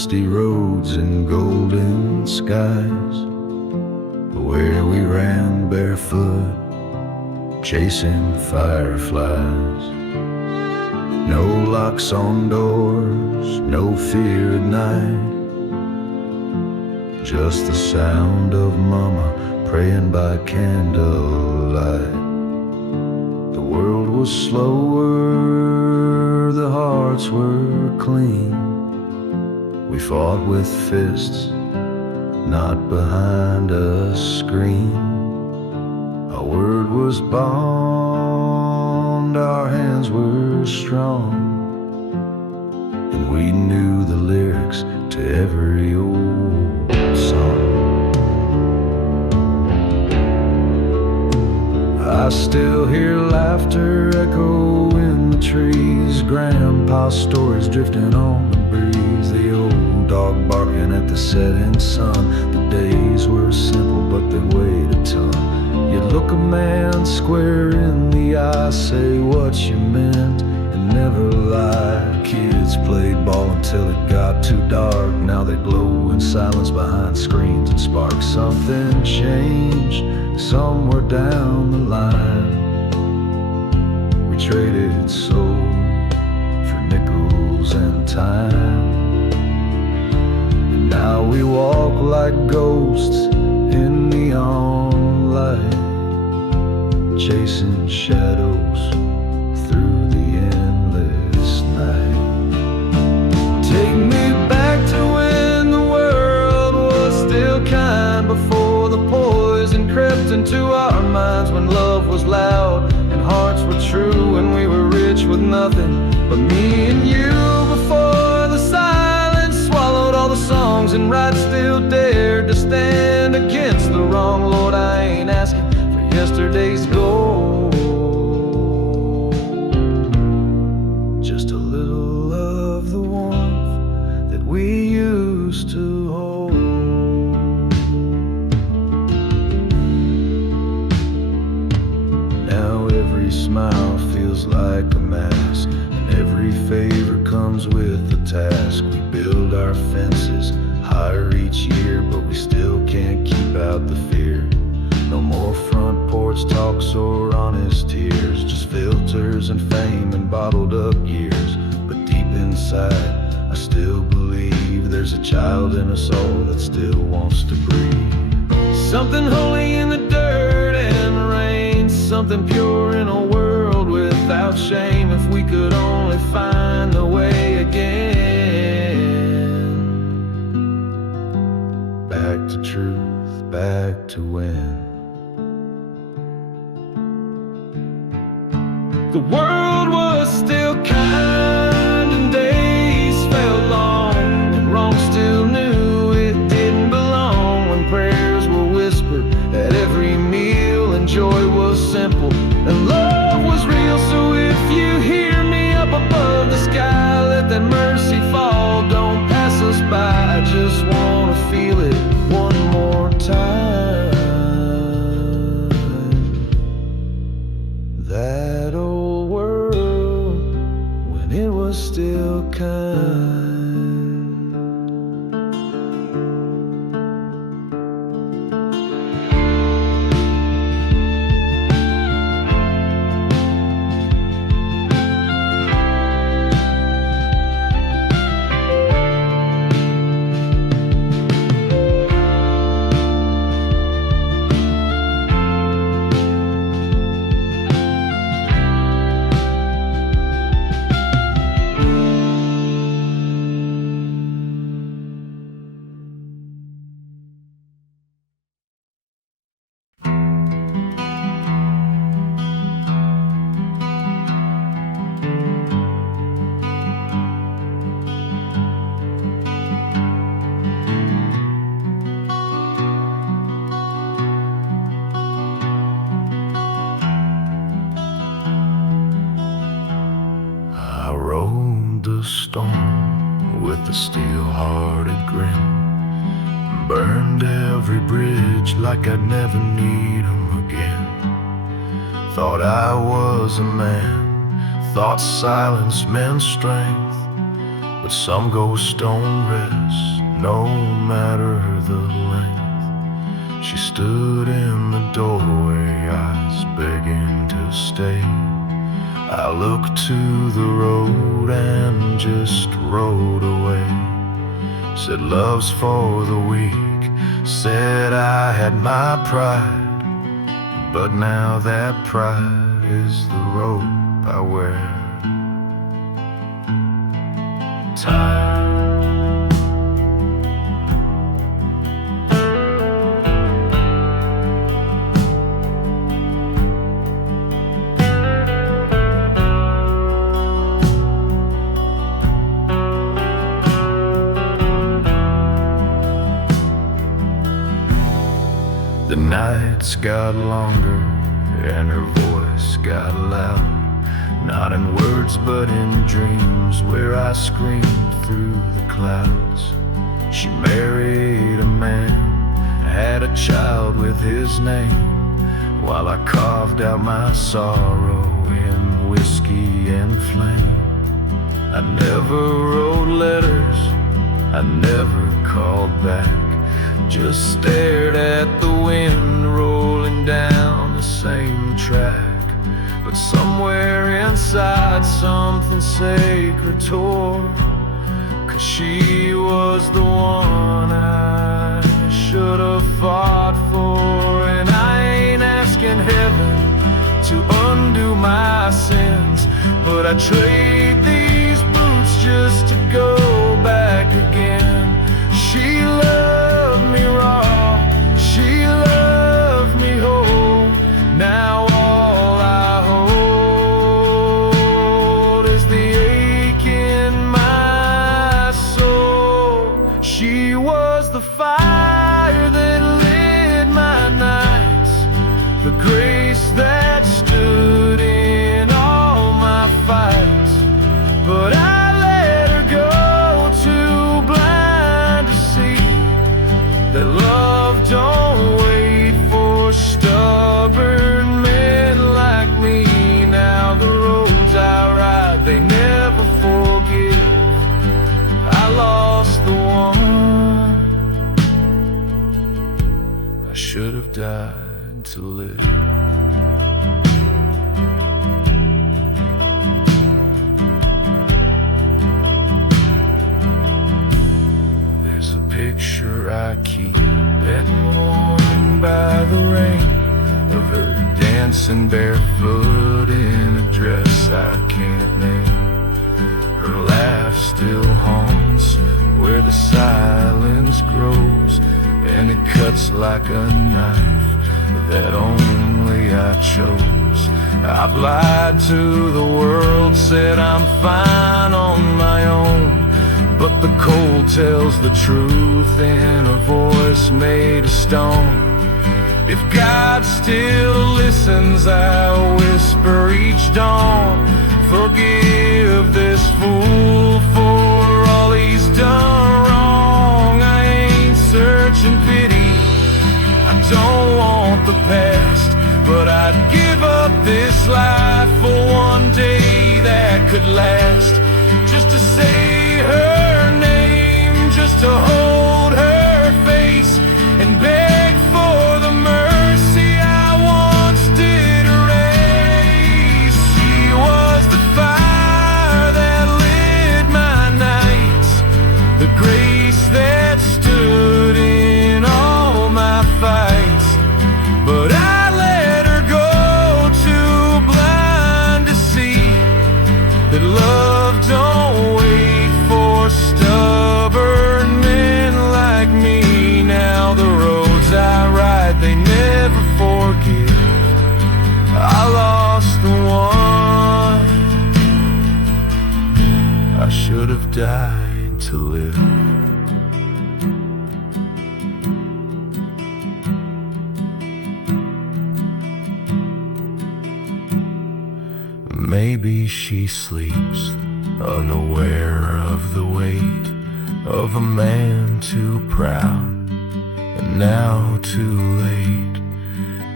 dusty roads and golden skies, where we ran barefoot, chasing fireflies. No locks on doors, no fear at night, just the sound of Mama praying by candlelight. The world was slower, the hearts were clean. We fought with fists, not behind a screen. Our word was bond, our hands were strong, and we knew the lyrics to every old song. I still hear laughter echo in the trees, Grandpa's stories drifting on the breeze, the old dog barking at the setting sun. The days were simple but they weighed a ton. You look a man square in the eye, say what you meant and never lie. Kids played ball until it got too dark. Now they glow in silence behind screens and sparks. Something changed somewhere down the line. We traded soul for nickels and time, and now we walk like ghosts in neon light, chasing shadows through the endless night. Take me back to when the world was still kind, before the poison crept into our minds, when love was loud and hearts were true, and we were rich with nothing but me and you. Before the silence swallowed all the songs and right still dared to stand against the wrong. Lord, I ain't asking for yesterday's gold, just a little of the warmth that we used to hold. Now every smile feels like a mask, and every favor comes with a task. We build our fences higher each year, but we still can't keep out the fear. No more front porch talks or honest tears, just filters and fame and bottled up years. But deep inside, I still believe there's a child in us all that still wants to breathe. Something holy in the dirt and the rain, something pure in a world without shame. If we could only find the way again, back to truth, back to when the world was still kind and days felt long, and wrong still knew it didn't belong. When prayers were whispered at every meal, and joy was simple and love was real. So if you hear me up above the sky, let that mercy fall, don't pass us by. I just wanna feel it one more time. That old world when it was still kind. The storm with a steel-hearted grin, burned every bridge like I'd never need 'em again. Thought I was a man, thought silence meant strength, but but some ghosts don't rest, no matter the length. She stood in the doorway, eyes begging to stay. I looked to the road and just rode away. Said love's for the weak, said I had my pride, but now that pride is the rope I wear. Tired. The nights got longer and her voice got louder, not in words but in dreams where I screamed through the clouds. She married a man, had a child with his name, while I carved out my sorrow in whiskey and flame. I never wrote letters, I never called back, just stared at the wind rolling down the same track. But somewhere inside something sacred tore, 'cause she was the one I should have fought for. And I ain't asking heaven to undo my sins, but I trade these boots just to go back again. She loved me raw, she loved me whole. Now all I hold is the ache in my soul. She was the fire that lit my nights, the grace that stood in all my fights. But I let her go, too blind to see that love don't wait for stubborn men like me. Now the roads I ride, they never forgive. I lost the one I should have died to live. There's a picture I keep, that morning by the rain, of her dancing barefoot in a dress I can't name. Her laugh still haunts where the silence grows, and it cuts like a knife that only I chose. I've lied to the world, said I'm fine on my own, but the cold tells the truth in a voice made of stone. If God still listens, I'll whisper each dawn, forgive this fool for all he's done wrong. I ain't searching pity, I don't want the past, but I'd give up this life for one day that could last, just to say her name, just to hold her face and beg for the mercy I once did erase. She was the fire that lit my nights, the grace that stood in all my fights. But I let her go, too blind to see that love don't wait for stubborn men like me. Now the roads I ride, they never forgive. I lost the one I should have died to live. Maybe she sleeps, unaware of the weight of a man too proud and now too late.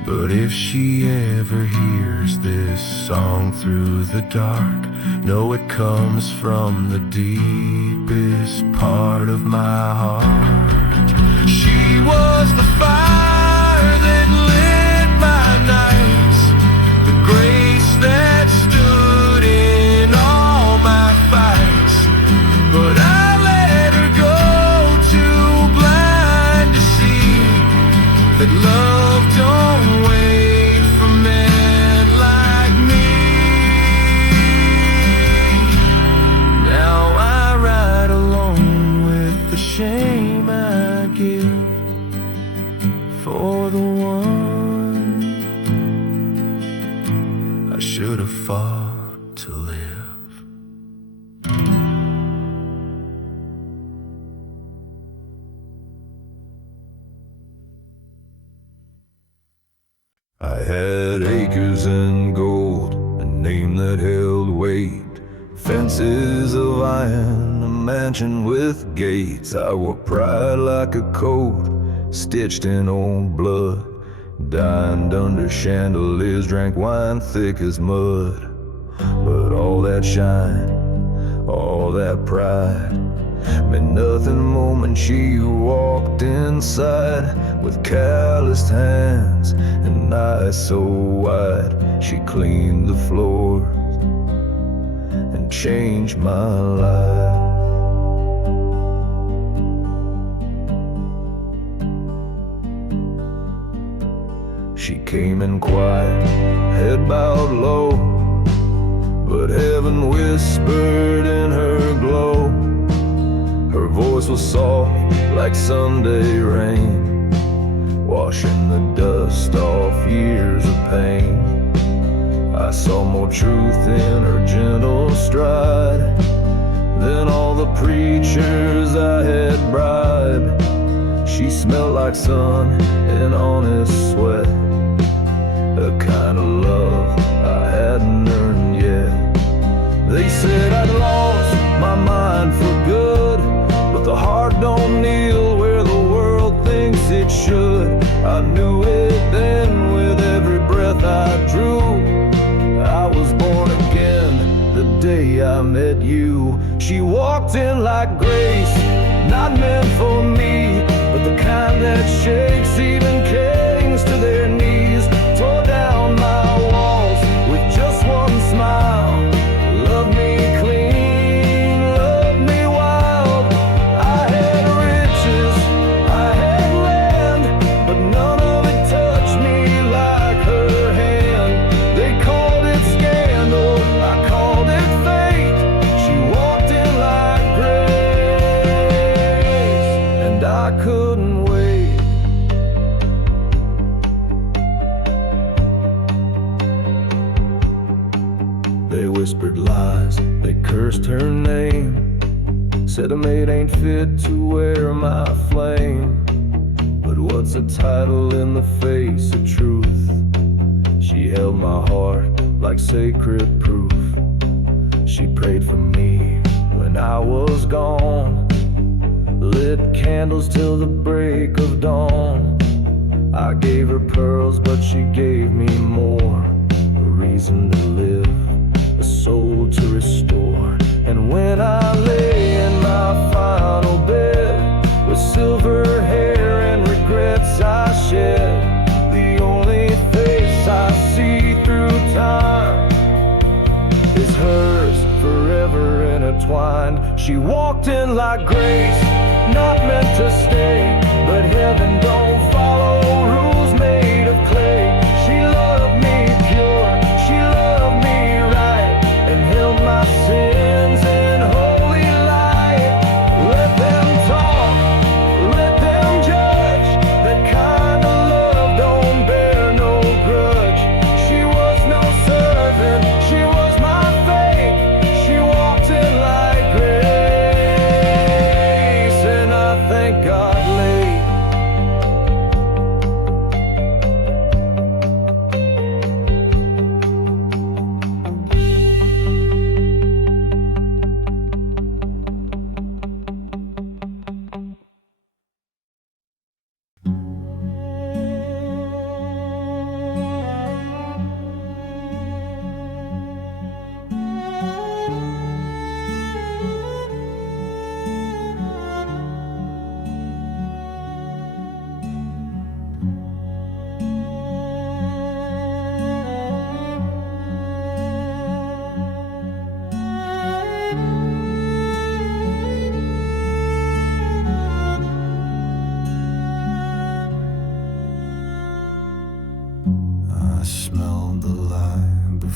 But if she ever hears this song through the dark, know it comes from the deepest part of my heart. She was the fire that lit my nights, the grace that stood in all my fights. But I let her go, too blind to see that love don't wait for men like me. Now I ride alone with the shame I give for the one I should have fought to live. I had acres and gold, a name that held weight, fences of iron, a mansion with gates. I wore pride like a coat, stitched in old blood, dined under chandeliers, drank wine thick as mud. But all that shine, all that pride, meant nothing the moment she walked inside. With calloused hands and eyes so wide, she cleaned the floors and changed my life. She came in quiet, head bowed low, but heaven whispered in her glow. Her voice was soft like Sunday rain, washing the dust off years of pain. I saw more truth in her gentle stride than all the preachers I had bribed. She smelled like sun and honest sweat, a kind of love I hadn't earned yet. They said I'd lost my mind for good, but the heart don't kneel where the world thinks it should. I knew it then with every breath I drew. I was born again the day I met you. She walked in like grace, not meant for me, but the kind that shakes even kings to their knees. Tore down my walls with just one smile. Love me clean, love me wild. I had riches, I had land, but none of it touched me like her hand. They called it scandal, I called it fate. She walked in like grace, and I couldn't wait. They whispered lies, they cursed her name, said a maid ain't fit to wear my flame. But what's a title in the face of truth? She held my heart like sacred proof. She prayed for me when I was gone, lit candles till the break of dawn. I gave her pearls, but she gave me more, a reason to live, a soul to restore. And when I lay in my final bed with silver hair and regrets I shed, the only face I see through time is hers, forever intertwined. She walked in like grace, not meant to stay, but heaven don't follow rules made of clay. She loved me pure, she loved me right, and held my sins in holy light. Let them talk, let them judge, that kind of love don't bear no grudge. She was no servant, she was my fate. She walked in like grace, and I thank God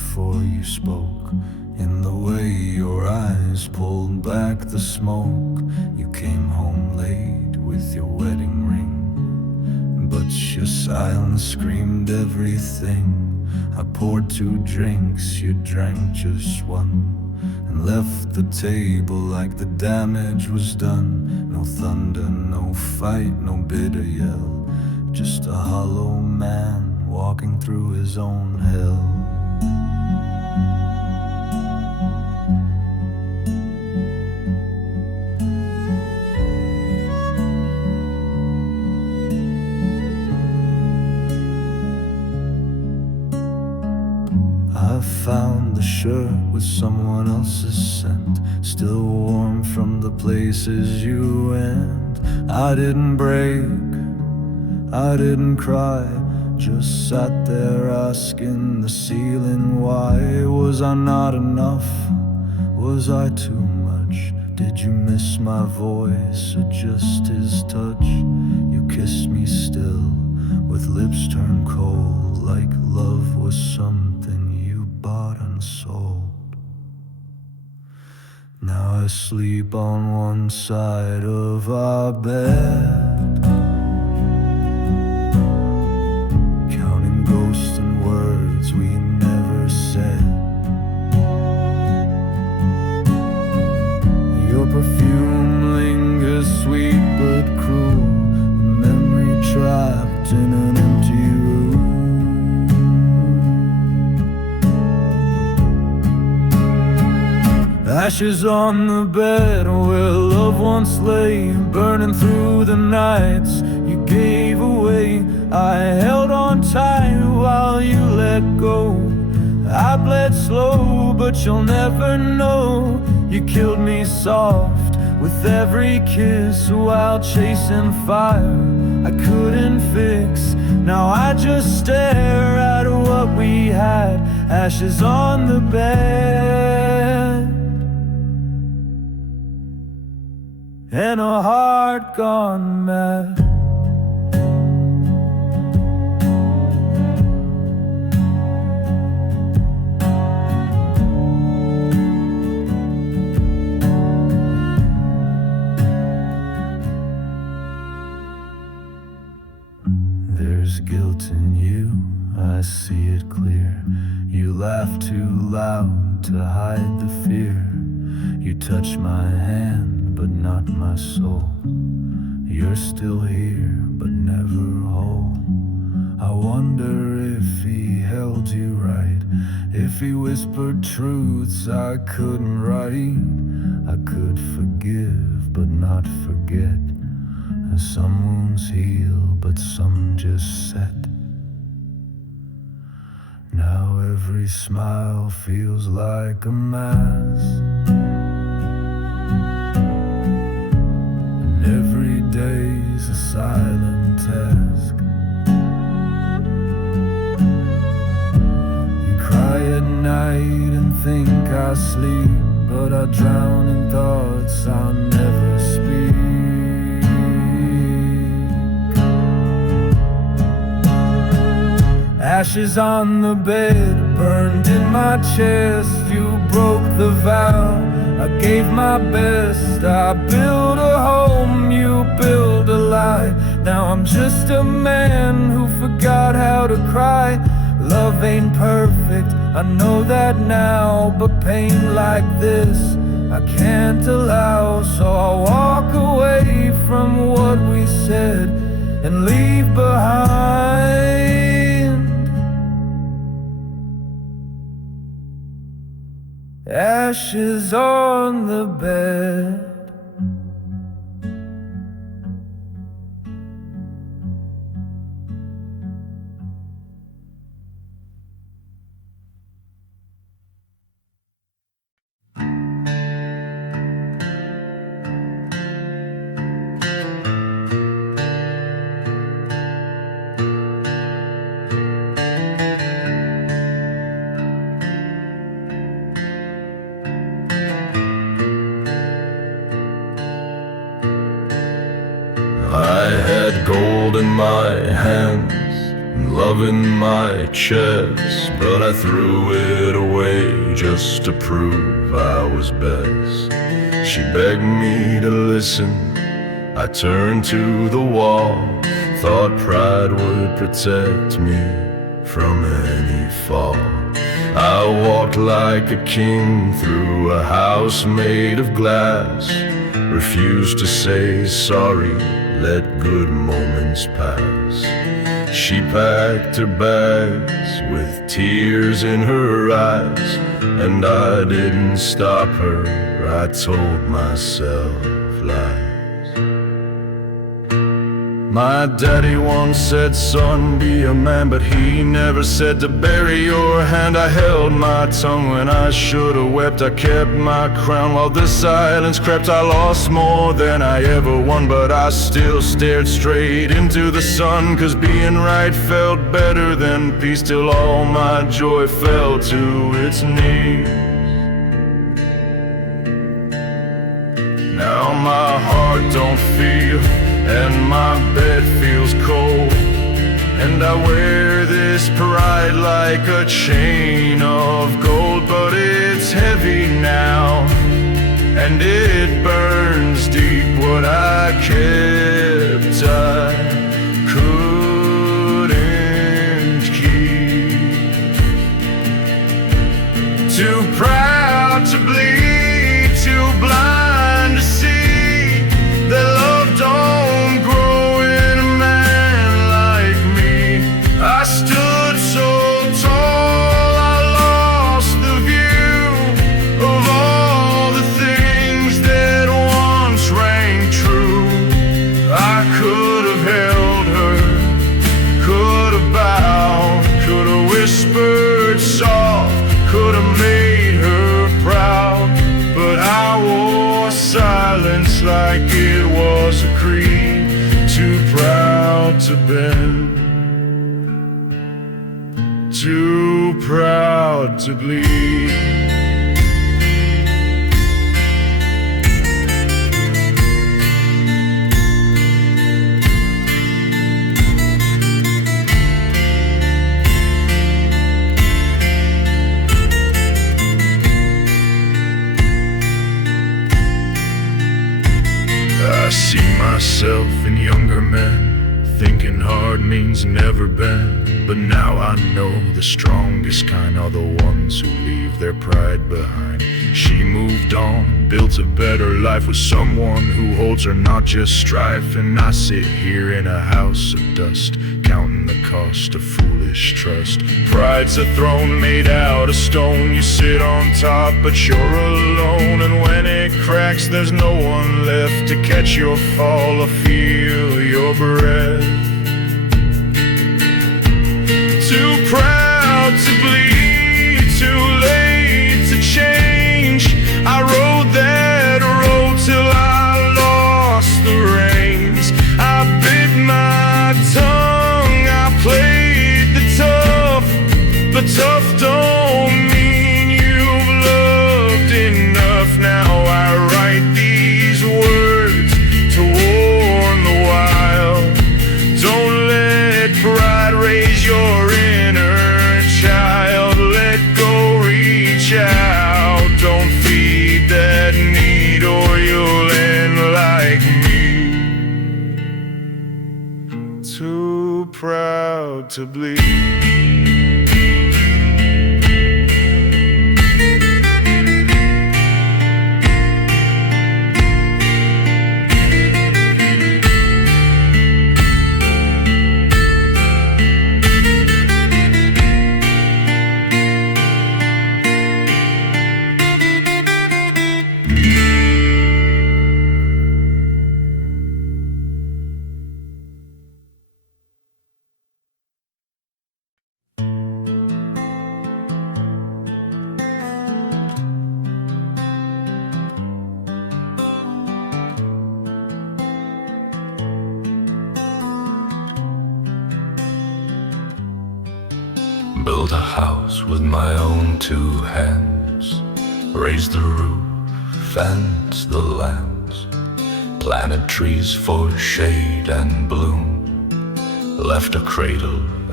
before you spoke, in the way your eyes pulled back the smoke. You came home late with your wedding ring, but your silence screamed everything. I poured 2 drinks, you drank just one, and left the table like the damage was done. No thunder, no fight, no bitter yell, just a hollow man walking through his own hell. I found the shirt with someone else's scent, still warm from the places you went. I didn't break, I didn't cry, just sat there asking the ceiling why. Was I not enough? Was I too much? Did you miss my voice or just his touch? You kissed me still, with lips turned cold, like love was something you bought and sold. Now I sleep on one side of our bed, counting ghosts and words we never said. Your perfume lingers sweet but cruel, a memory trapped in an empty room. Ashes on the bed where love once lay, burning through the nights you gave away. I held on tight while you let go. I bled slow, but you'll never know. You killed me soft with every kiss while chasing fire I couldn't fix. Now I just stare at what we had, ashes on the bed, and a heart gone mad. There's guilt in you, I see it clear. You laugh too loud to hide the fear. You touch my hand, but not my soul. You're still here, but never whole. I wonder if he held you right, if he whispered truths I couldn't write. I could forgive, but not forget. Some wounds heal, but some just set. Now every smile feels like a mask, and every day's a silent task. You cry at night and think I sleep, but I drown in thoughts I'll never speak. Ashes on the bed, burned in my chest. You broke the vow, I gave my best. I built a home, you built a lie. Now I'm just a man who forgot how to cry. Love ain't perfect, I know that now, but pain like this I can't allow. So I'll walk away from what we said and leave behind ashes on the bed. I had gold in my hands, love in my chest, but I threw it away just to prove I was best. She begged me to listen, I turned to the wall, thought pride would protect me from any fall. I walked like a king through a house made of glass, refused to say sorry, let good moments pass. She packed her bags with tears in her eyes, and I didn't stop her, I told myself lies. My daddy once said, son, be a man, but he never said to bury your hand. I held my tongue when I should have wept. I kept my crown while the silence crept. I lost more than I ever won, but I still stared straight into the sun, 'cause being right felt better than peace, till all my joy fell to its knees. Now my heart don't feel, and my bed feels cold, and I wear this pride like a chain of gold. But it's heavy now, and it burns deep. What I kept I couldn't keep. Too proud to bleed, too blind to see that love don't grow in a man like me. I stood so tall, I lost the view of all the things that once rang true. I could have held her, could have bowed, could have whispered soft, could have made her proud, but I wore silence like it was a creed. Too proud to bend, too proud to bleed. I see myself in younger men, thinking hard means never bend. But now I know the strongest kind are the ones who leave their pride behind. She moved on, built a better life with someone who holds her, not just strife. And I sit here in a house of dust, counting the cost of foolish trust. Pride's a throne made out of stone. You sit on top, but you're alone. And when it cracks, there's no one left to catch your fall or feel your breath. Too proud to bleed, too late to change. I rode that road till I lost the reins. I bit my tongue, I played the tough, but tough don't mean you've loved enough. Now I write these words to warn the wild. Don't let pride raise your inner child. Let go, reach out. Don't feed that need, or you'll end like me. Too proud to bleed. Built a house with my own two hands, raised the roof, fenced the lands, planted trees for shade and bloom, left a cradle and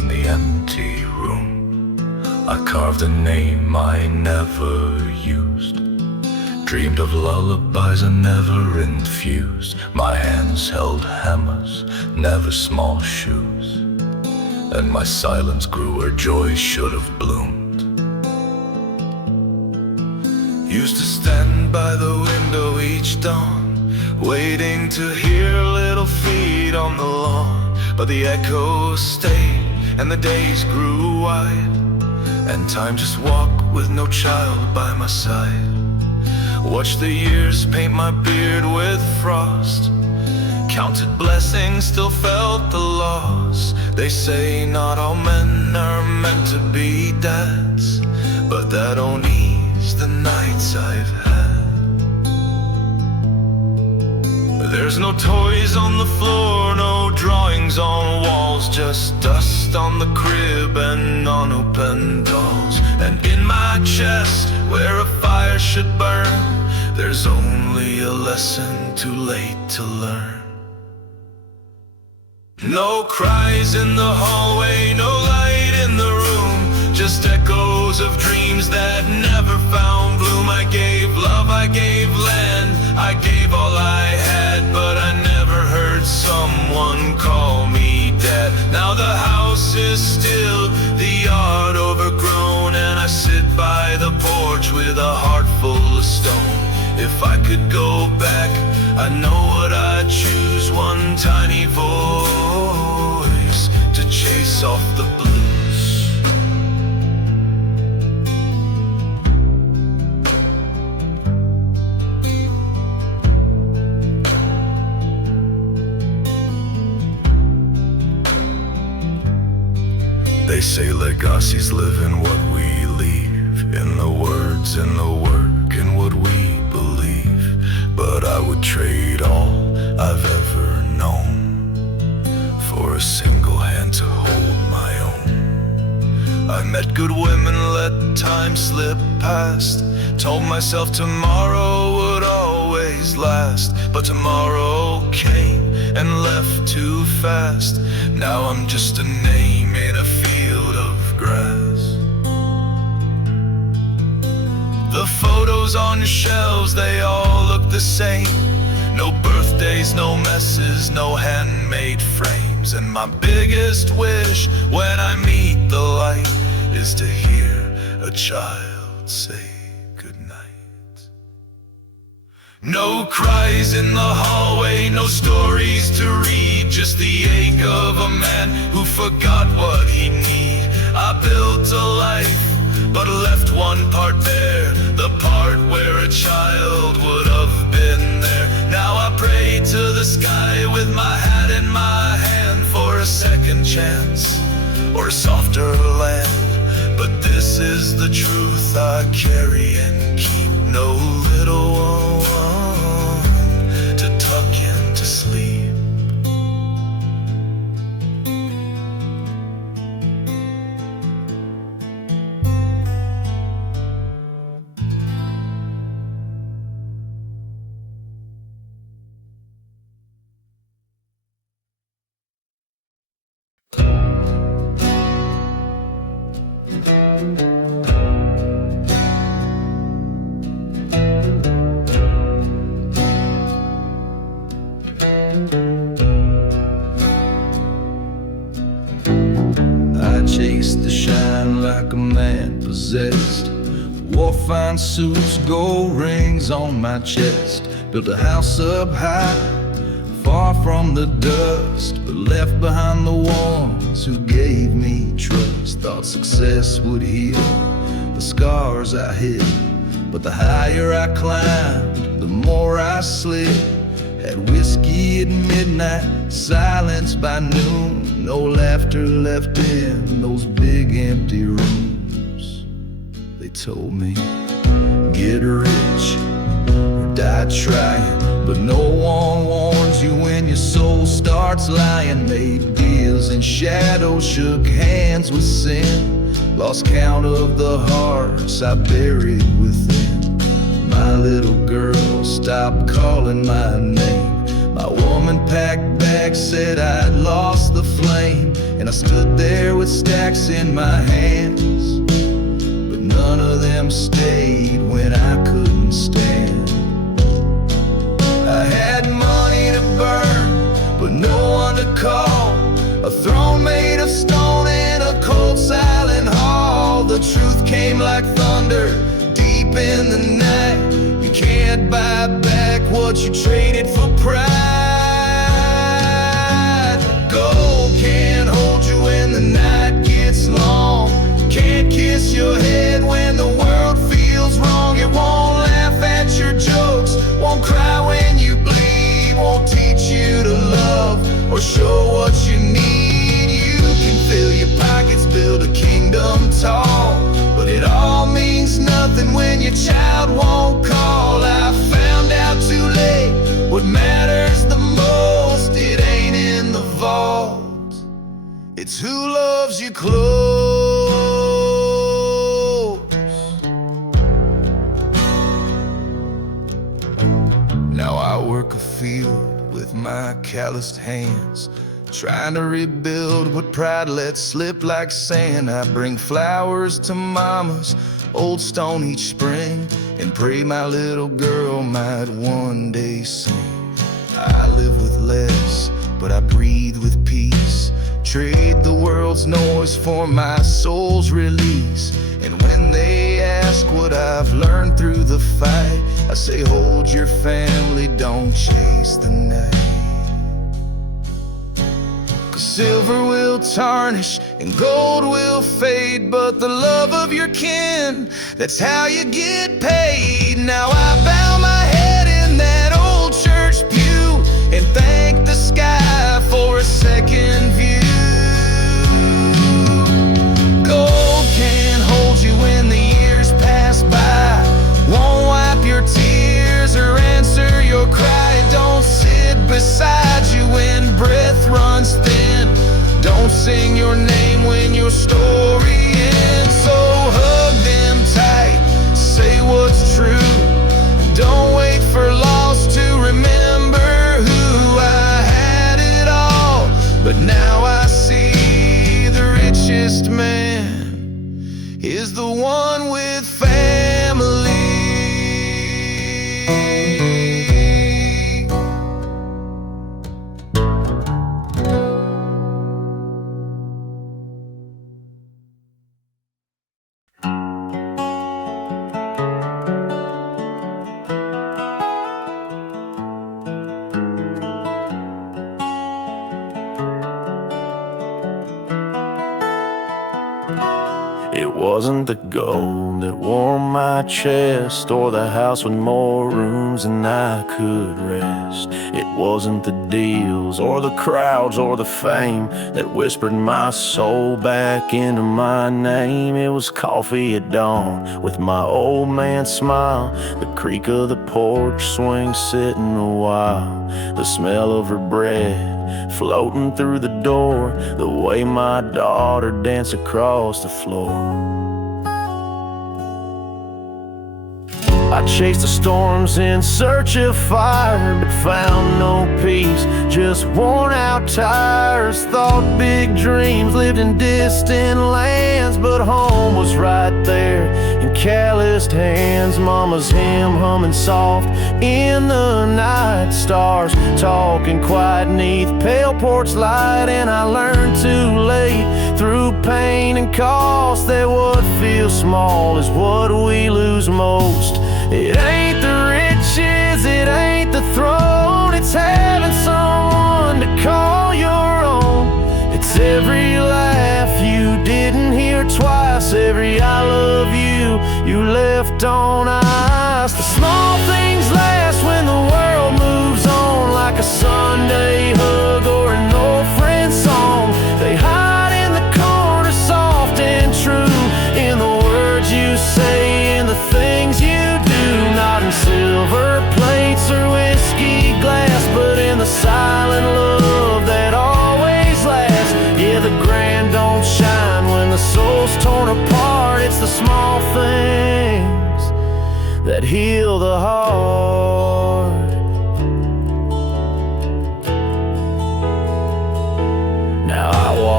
in the empty room. I carved a name I never used, dreamed of lullabies I never infused. My hands held hammers, never small shoes, and my silence grew where joy should have bloomed. Used to stand by the window each dawn, waiting to hear little feet on the lawn. But the echoes stayed and the days grew wide, and time just walked with no child by my side. Watched the years paint my beard with frost, counted blessings, still felt the loss. They say not all men are meant to be dads, but that don't ease the nights I've had. There's no toys on the floor, no drawings on walls, just dust on the crib and unopened dolls. And in my chest, where a fire should burn, there's only a lesson too late to learn. No cries in the hallway, no light in the room, just echoes of dreams that never found bloom. I gave love, I gave land, I gave all I had, but I never heard someone call me dad. Now the house is still, the yard overgrown, and I sit by the porch with a heart full of stone. If I could go back, I know what I'd choose, one tiny voice to chase off the blues. They say legacies live in what we leave, in the words, in the work, in what we believe. But I would trade all I've ever known for a single hand to hold my own. I met good women, let time slip past, told myself tomorrow would always last. But tomorrow came and left too fast. Now I'm just a name in a field of grass. The photos on your shelves, they all look the same. No birthdays, no messes, no handmade frames. And my biggest wish when I meet the light is to hear a child say goodnight. No cries in the hallway, no stories to read, just the ache of a man who forgot what he'd need. I built a life, but left one part there, the part where a child would have been there. Now I pray to the sky with my hat in my hand for a second chance or a softer land. But this is the truth I carry and keep, no little one to tuck in to sleep. Chased the shine like a man possessed, wore fine suits, gold rings on my chest. Built a house up high, far from the dust, but left behind the ones who gave me trust. Thought success would heal the scars I hid, but the higher I climbed, the more I slid. Had whiskey at midnight, silence by noon, no laughter left in those big empty rooms. They told me, get rich or die trying, but no one warns you when your soul starts lying. Made deals in shadows, shook hands with sin, lost count of the hearts I buried within. My little girl stopped calling my name, My woman packed bags, said I'd lost the flame, and I stood there with stacks in my hands, but none of them stayed when I couldn't stand. I had money to burn, but no one to call. A throne made of stone in a cold silent hall. The truth came like thunder deep in the night. You can't buy back what you traded for pride. Gold can't hold you when the night gets long. Can't kiss your head when the world feels wrong. It won't laugh at your jokes, won't cry when you bleed, won't teach you to love or show what you need. You can fill your pockets, build a kingdom tall, but it all means nothing when your child won't call. I found out too late what matters the most. It ain't in the vault, it's who loves you close. Now I work a field with my calloused hands, trying to rebuild what pride let slip like sand. I bring flowers to mama's old stone each spring, and pray my little girl might one day sing. I live with less, but I breathe with peace. Trade the world's noise for my soul's release. And when they ask what I've learned through the fight, I say hold your family, don't chase the night. Silver will tarnish and gold will fade, but the love of your kin, that's how you get paid. Now I bow my head in that old church pew and thank the sky for a second view. Gold can't hold you when the years pass by, won't wipe your tears or answer your cry. Don't sit beside you when breath runs thin, don't sing your name when your story ends. So hug them tight, say what's true, don't wait for loss to remember who. I had it all, but now I see the richest man is the one with family. It wasn't the gold that warmed my chest, or the house with more rooms than I could rest. It wasn't the deals or the crowds or the fame that whispered my soul back into my name. It was coffee at dawn with my old man's smile, the creak of the porch swing sitting a while, the smell of her breath floating through the door, the way my daughter danced across the floor. I chased the storms in search of fire, but found no peace, just worn out tires. Thought big dreams lived in distant lands, but home was right there in calloused hands. Mama's hymn humming soft in the night, stars talking quiet neath pale porch light. And I learned too late through pain and cost that what feels small is what we lose most. It ain't the riches, it ain't the throne, it's having someone to call your own. It's every laugh you didn't hear twice, every I love you you left on ice. The small things last when the world moves on, like a Sunday hug or an old friend song. They hide in the corner, soft and true, in the words you say and the things you do. Not in silver plates or whiskey glass, but in the silent love that always lasts. Yeah, the grand don't shine when the soul's torn apart. It's the small things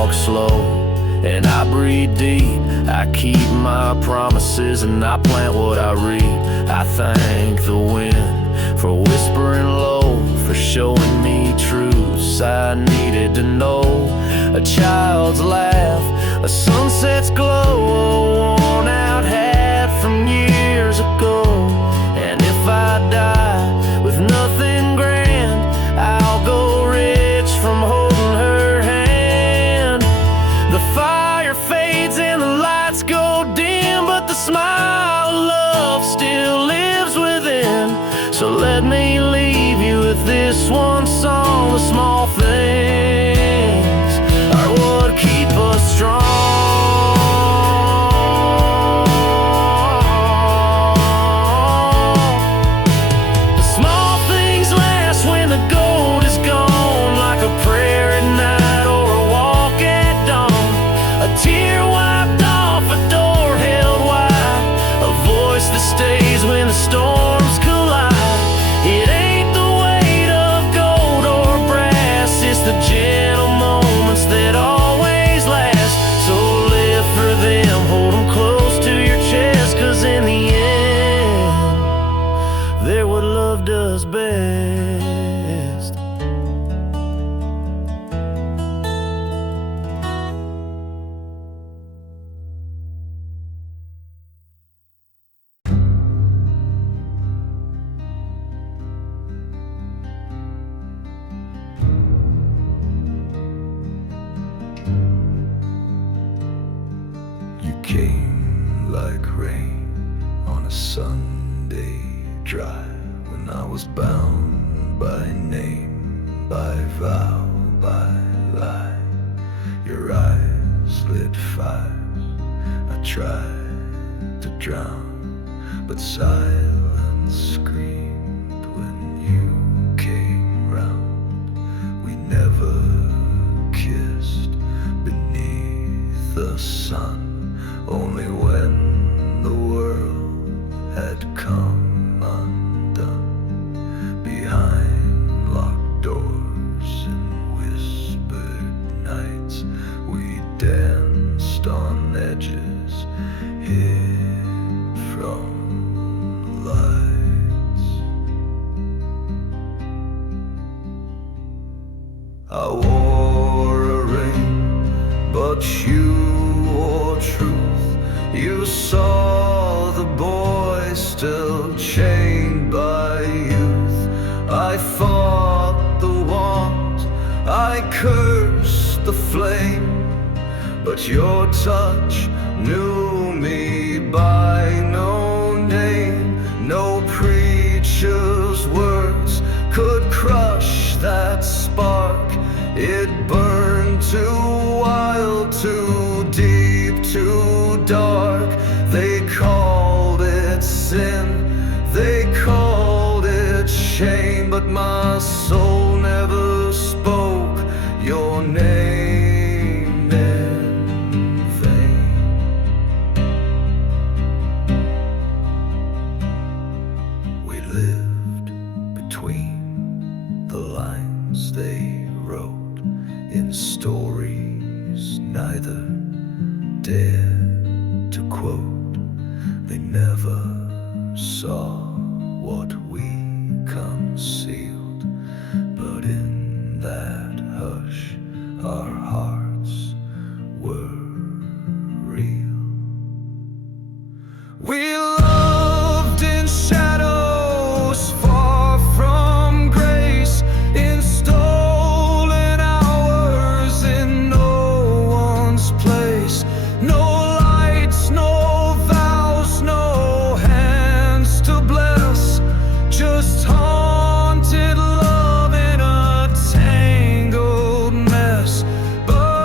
walk slow and I breathe deep. I keep my promises and I plant what I reap. I thank the wind for whispering low, for showing me truths I needed to know. A child's laugh, a sunset's glow, a worn out hat from years ago. And if I die with nothing grand, I'll go rich from holding her hand. The fire fades and the lights go dim, but the smile of love still lives within. So let me leave you with this one song. The small things are what keep us strong. The small things last when the gold is gone, like a prayer at night or a walk at dawn. A tear wiped off a door held wide, a voice that stays when the storms collide. It ain't the weight of gold or brass, it's the gentle moments that always last. So live for them, hold them close to your chest, 'cause in the end, they're what love does best. You came like rain on a Sunday drive, when I was bound by name, by vow, by lie. Your eyes lit fires I tried to drown, but silence screamed when you came round. We never kissed beneath the sun, only when the world had come undone. Behind locked doors and whispered nights, we danced on edges, hid from lights. I wore a ring, but you wore truth. You saw the boy still chained by youth. I fought the want, I cursed the flame, but your touch knew me by no name. No preacher's words could crush that spark. It burned too wild, too deep, too dark. They called it sin, they called it shame, but my soul never spoke your name in vain. We lived between the lines they wrote in stories neither dared to quote. They never saw what we concealed, but in that hush our hearts were real. We loved in shadows, far from grace, in stolen hours, in no one's place. No lights, no vows, no hands to bless, just haunted love in a tangled mess. But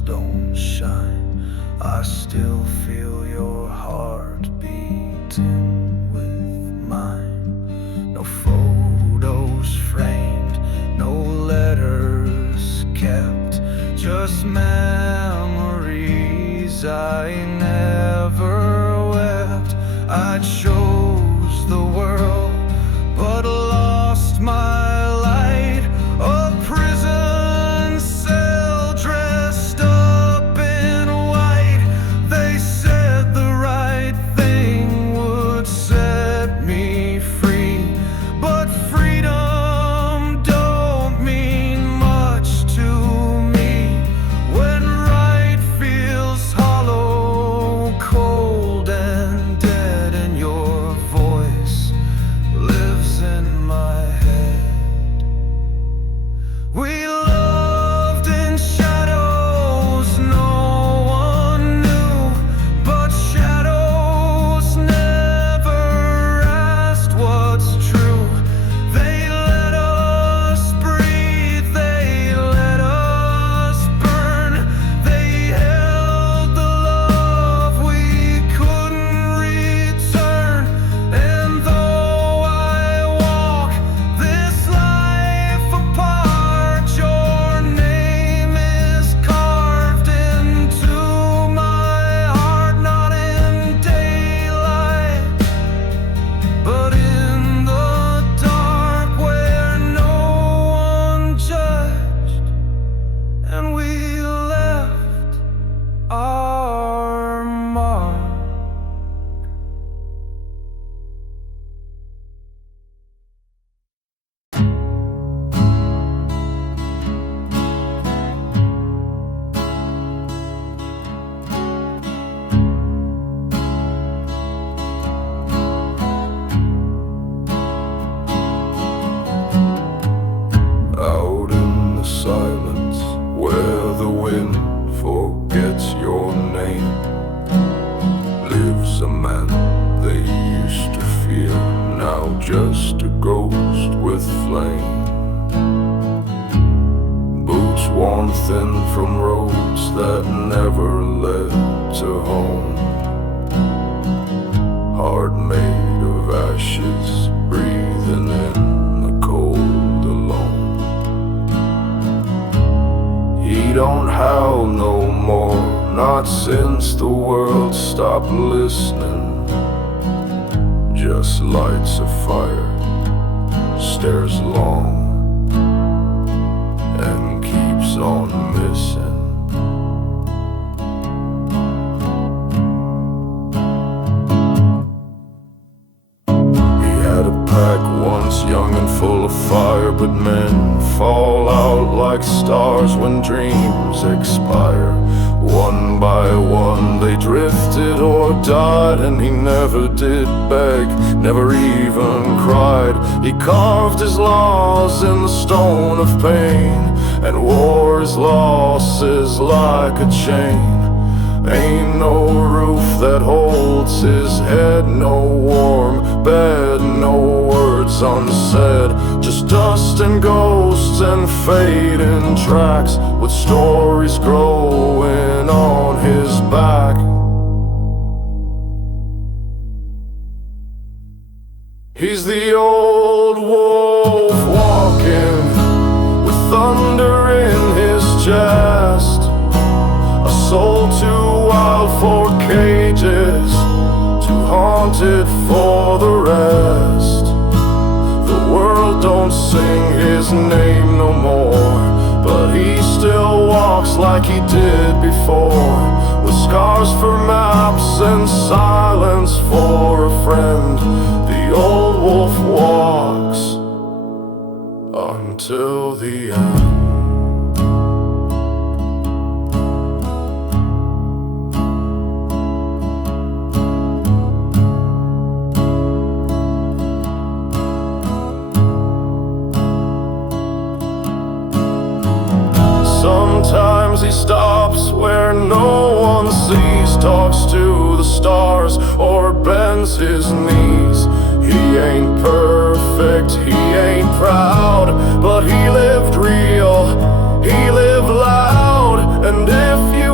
stars don't shine, I still feel your heart beating with mine. No photos framed, no letters kept, just memories. I never wept, I chose the world, but lost my light. A prison cell dressed up in white. They said the right thing would set me free, but freedom don't mean much to me when right feels hollow, cold and dead, and your voice lives in my head. We loved in shadows no one knew, but shadows never asked what's true. They let us breathe, they let us burn. They held the love we couldn't return. And though I walk this life apart, your name is carved into my heart, not in daylight, but in the dark where no one judged, and we left our mark. Out in the silence where the wind forgets your name, lives a man they used to fear, now just a ghost with flame. Boots worn thin from roads that never led to home, heart made of ashes, breathing in the cold alone. He don't howl no more, not since the world stopped listening. Just lights a fire, stares long, and keeps on missing. He had a pack once, young and full of fire, but men fall out like stars when dreams expire. One by one they drifted or died, and he never did beg, never even cried. He carved his laws in the stone of pain, and wore his losses like a chain. Ain't no roof that holds his head, no warm bed, no words unsaid, just dust and ghosts and fading tracks, with stories growing on his back. He's the old wolf walking, with thunder in his chest, a soul too wild for cages, too haunted for the rest. The world don't sing his name no more, but he still walks like he did before, with scars for maps and silence for a friend. The old wolf walks until the end. Sometimes he stops where no one sees, talks to the stars or bends his knees. He ain't perfect, he ain't proud, but he lived real, he lived loud. And if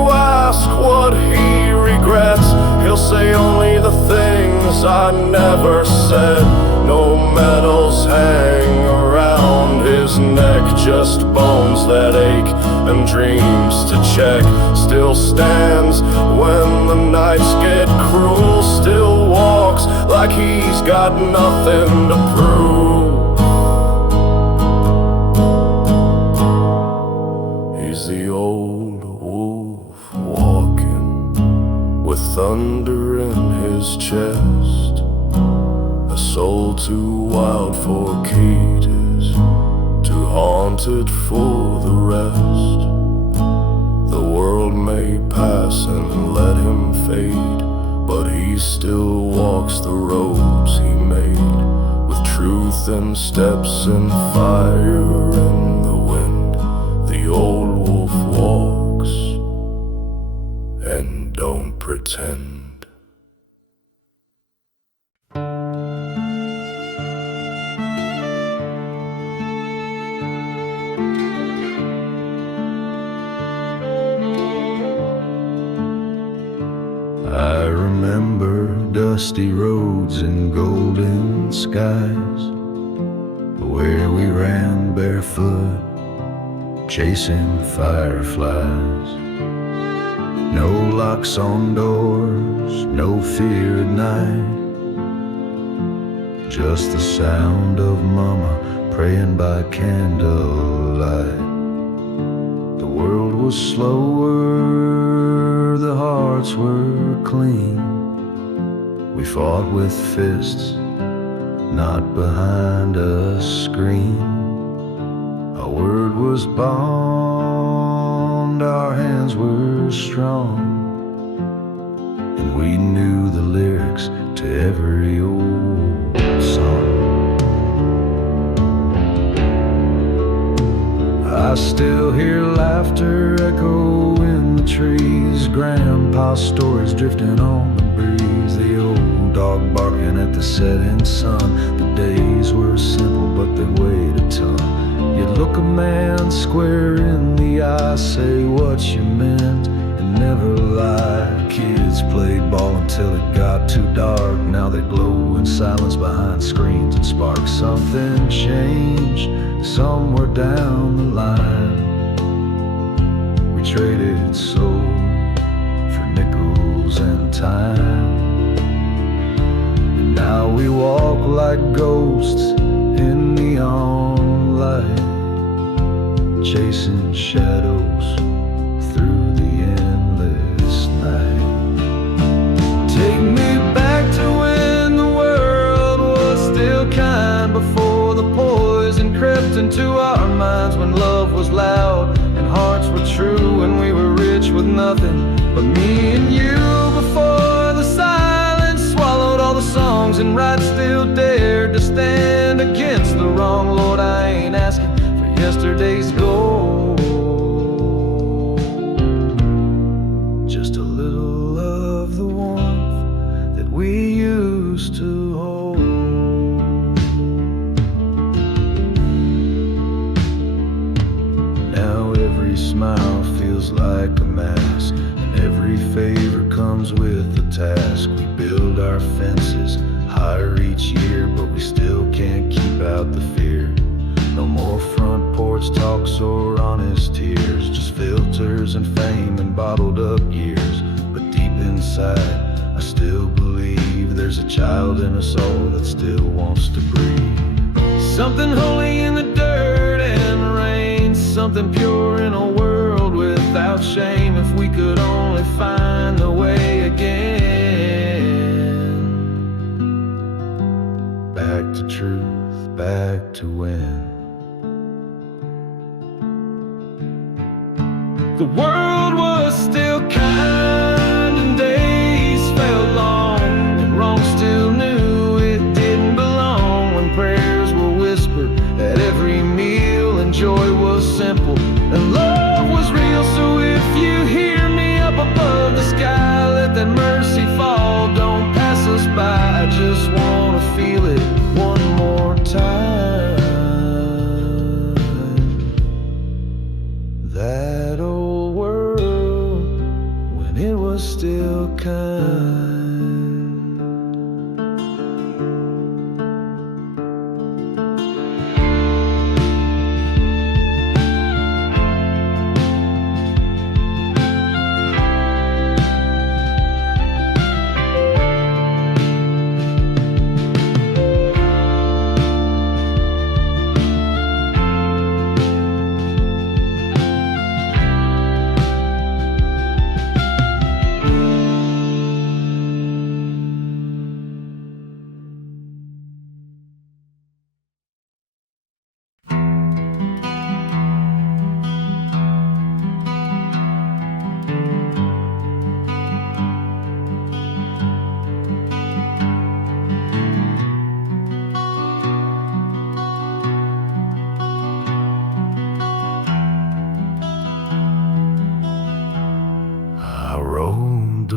I never said. No medals hang around his neck, just bones that ache and dreams to check. Still stands when the nights get cruel, still walks like he's got nothing to prove. He's the old wolf walking with thunder in his chest, a soul too wild for cages, too haunted for the rest. The world may pass and let him fade, but he still walks the roads he made, with truth in steps and fire in the wind. The old wolf walks and don't pretend. I remember dusty roads and golden skies, where we ran barefoot, chasing fireflies. No locks on doors, no fear at night, just the sound of Mama praying by candlelight. The world was slower, the hearts were clean. We fought with fists, not behind a screen. Our word was bond, our hands were strong, and we knew the lyrics to every old song. I still hear laughter echo in the trees, Grandpa's stories drifting on the breeze, the old dog barking at the setting sun. The days were simple, but they weighed a ton. You look a man square in the eye, say what you meant, and never lie. Kids played ball until it got too dark. Now they glow in silence behind screens and spark. Something changed somewhere down the line. We traded soul for nickels and time, and now we walk like ghosts in neon light, chasing shadows through the endless night. Take me back to when the world was still kind, before the poison crept into our minds, when love was loud and hearts were true, and we were rich with nothing but me and you. Before the silence swallowed all the songs and right still dared to stand against the wrong. Lord, I ain't asking for yesterday's gold, just a little of the warmth that we used to hold. Now every smile feels like a mask, and every favor comes with a task. We build our fences higher each year, but we still can't keep out the fear. No more front porch talks or honest tears, just filters and fame and bottled up years. But deep inside, I still believe there's a child in us all that still wants to breathe. Something holy in the dirt and rain, something pure in a world without shame. If we could only find the way again, back to truth, back to when the world was still kind and days felt long, and wrong still knew it didn't belong, when prayers were whispered at every meal and joy was simple and love was real. So if you hear me up above the sky, let that mercy fall, don't pass us by. I just wanna feel it one more time. That old world when it was still kind.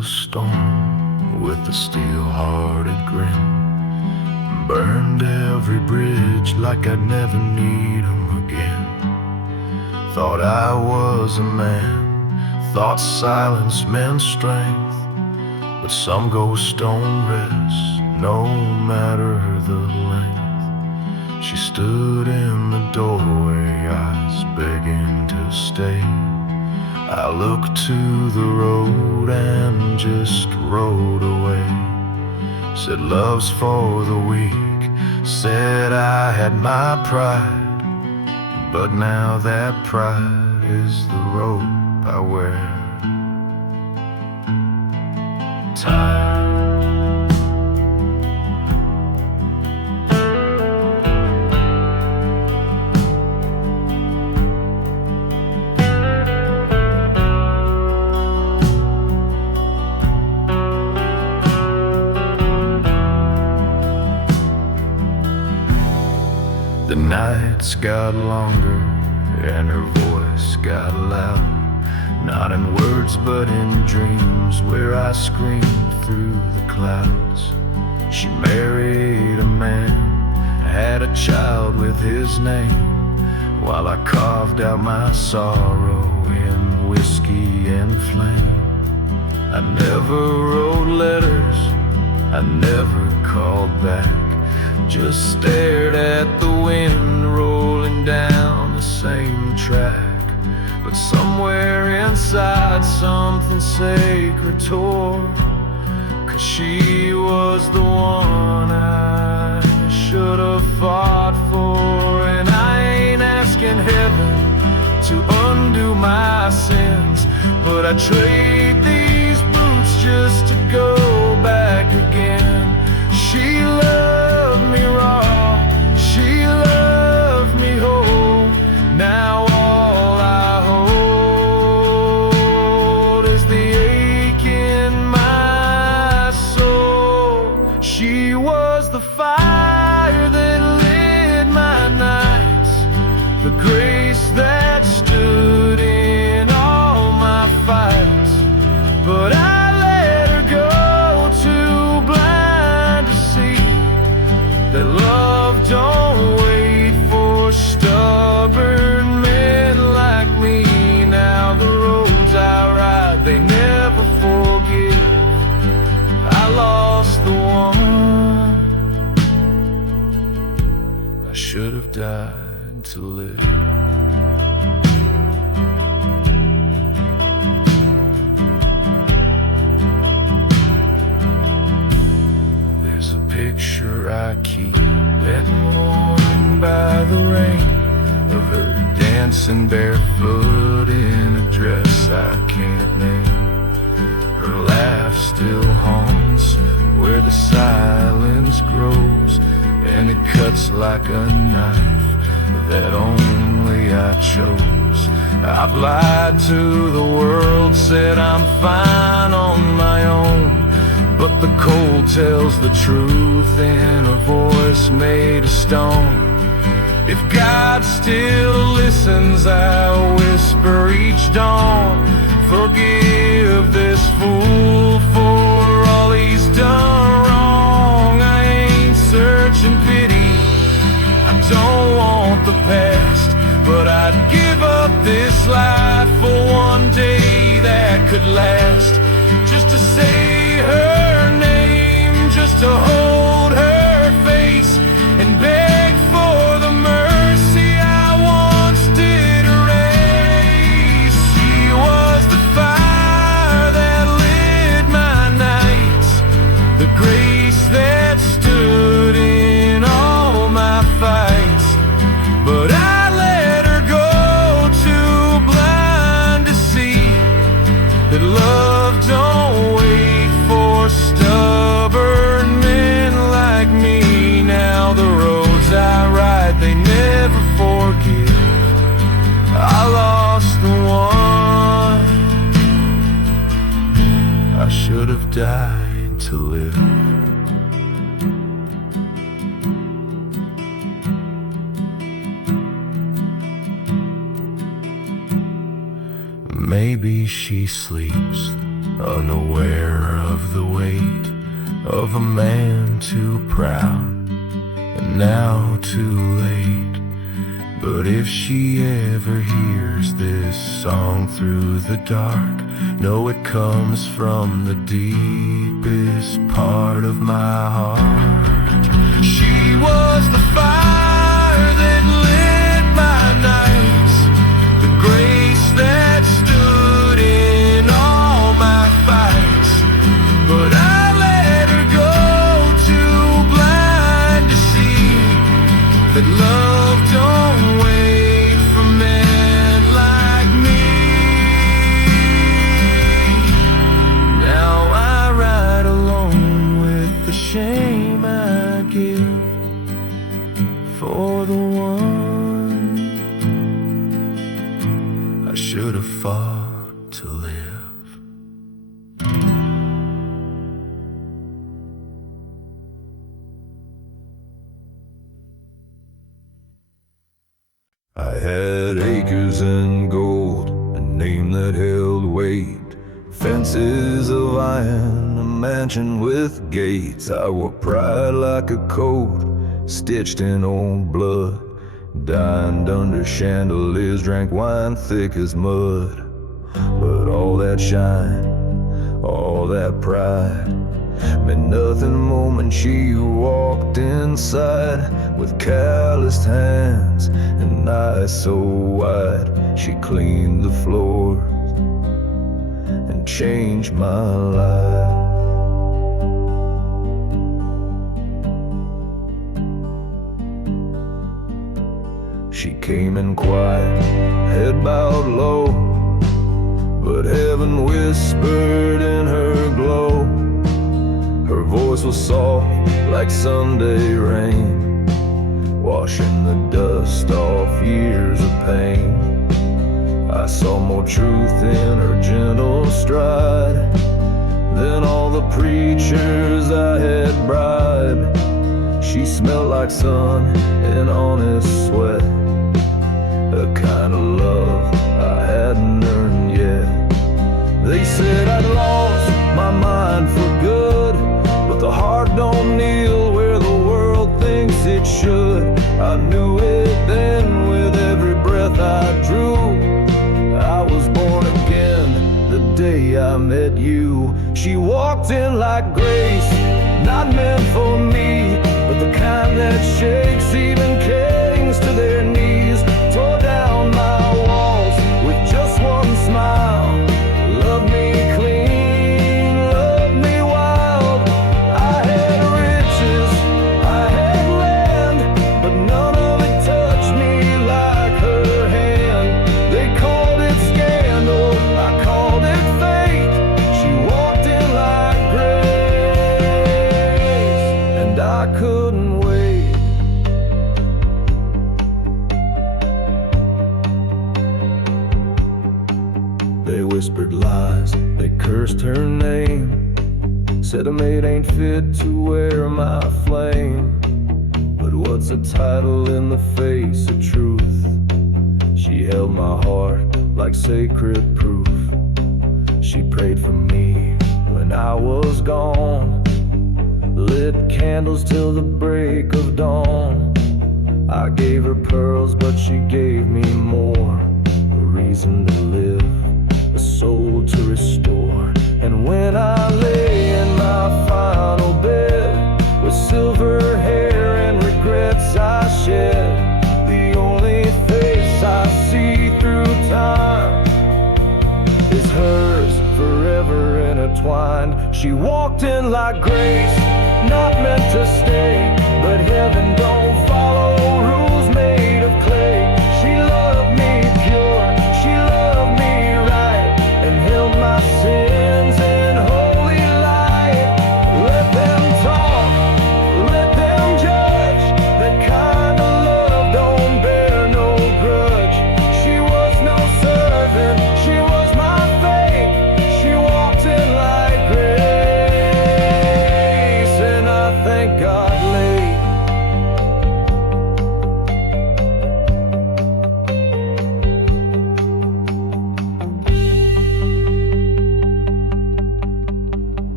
the storm with a steel-hearted grin. Burned every bridge like I'd never need 'em again. Thought I was a man, thought silence meant strength. But some ghosts don't rest, no matter the length. She stood in the doorway, eyes begging to stay. I looked to the road and just rode away. Said love's for the weak, said I had my pride. But now that pride is the rope I wear. Tired. The nights got longer and her voice got louder. Not in words but in dreams where I screamed through the clouds. She married a man, had a child with his name, while I carved out my sorrow in whiskey and flame. I never wrote letters, I never called back. Just stared at the wind rolling down the same track. But somewhere inside something sacred tore, 'cause she was the one I should have fought for. And I ain't asking heaven to undo my sins, but I trade these boots just to go back again. She loved me raw, she loved me whole. Now all I hold is the ache in my soul. She was the fire that lit my nights, the grace that stood in all my fights. But I let her go, too blind to see that love don't wait for stubborn men like me. Now the roads I ride, they never forgive. I lost the one I should have died to live. There's a picture I keep that morning by the rain, of her dancing barefoot in a dress I can't name. Her laugh still haunts where the silence grows, and it cuts like a knife that only I chose. I've lied to the world, said I'm fine on my own, but the cold tells the truth in a voice made of stone. If God still listens, I'll whisper each dawn, forgive this fool for all he's done wrong. I ain't searching pity, I don't want the past, but I'd give up this life for one day that could last. Just to say her name, just to hold her face and beg for the mercy I once did erase. She was the fire that lit my nights, the grace that stood in all my fights. But I let her go, too blind to see that love don't wait for stubborn men like me. Now the roads I ride, they never forgive. I lost the one I should have died to live. Maybe she sleeps unaware of the weight of a man too proud and now too late. But if she ever hears this song through the dark, know it comes from the deepest part of my heart. She was the fire that lit my nights, the grace that stood in all my fights. But I let her go, too blind to see that love don't wait for men like me. Now I ride alone with the shame I give for the one I should have fought to live. I had acres and gold, a name that held weight, fences of iron, a mansion with gates. I wore pride like a coat, stitched in old blood, dined under chandeliers, drank wine thick as mud. But all that shine, all that pride, meant nothing the moment she walked inside. With calloused hands and eyes so wide, she cleaned the floors and changed my life. She came in quiet, head bowed low, but heaven whispered in her glow. Her voice was soft like Sunday rain, washing the dust off years of pain. I saw more truth in her gentle stride than all the preachers I had bribed. She smelled like sun and honest sweat, a kind of love I hadn't earned yet. They said I'd lost my mind for good, but the heart don't kneel where the world thinks it should. I knew it then with every breath I drew. I was born again the day I met you. She walked in like grace, not meant for me, but the kind that shakes even kings to their knees. Tore down my walls with just one smile. Love me clean, love me wild. I had riches, I had land, but none of it touched me like her hand. They called it scandal, I called it fate. She walked in like grace, and I couldn't wait. They whispered lies, they cursed her name, said a maid ain't fit to wear my flame. But what's a title in the face of truth? She held my heart like sacred proof. She prayed for me when I was gone, lit candles till the break of dawn. I gave her pearls, but she gave me more, a reason to live, a soul to restore. And when I lay in my final bed with silver hair and regrets I shed, the only face I see through time is hers, forever intertwined. She walked in like grace, not meant to stay, but heaven don't follow rules made of clay. She loved me pure, she loved me right, and held my sins in holy light. Let them talk, let them judge, that kind of love don't bear no grudge. She was no servant, she was my fate. She walked in like grace, and I thank God late.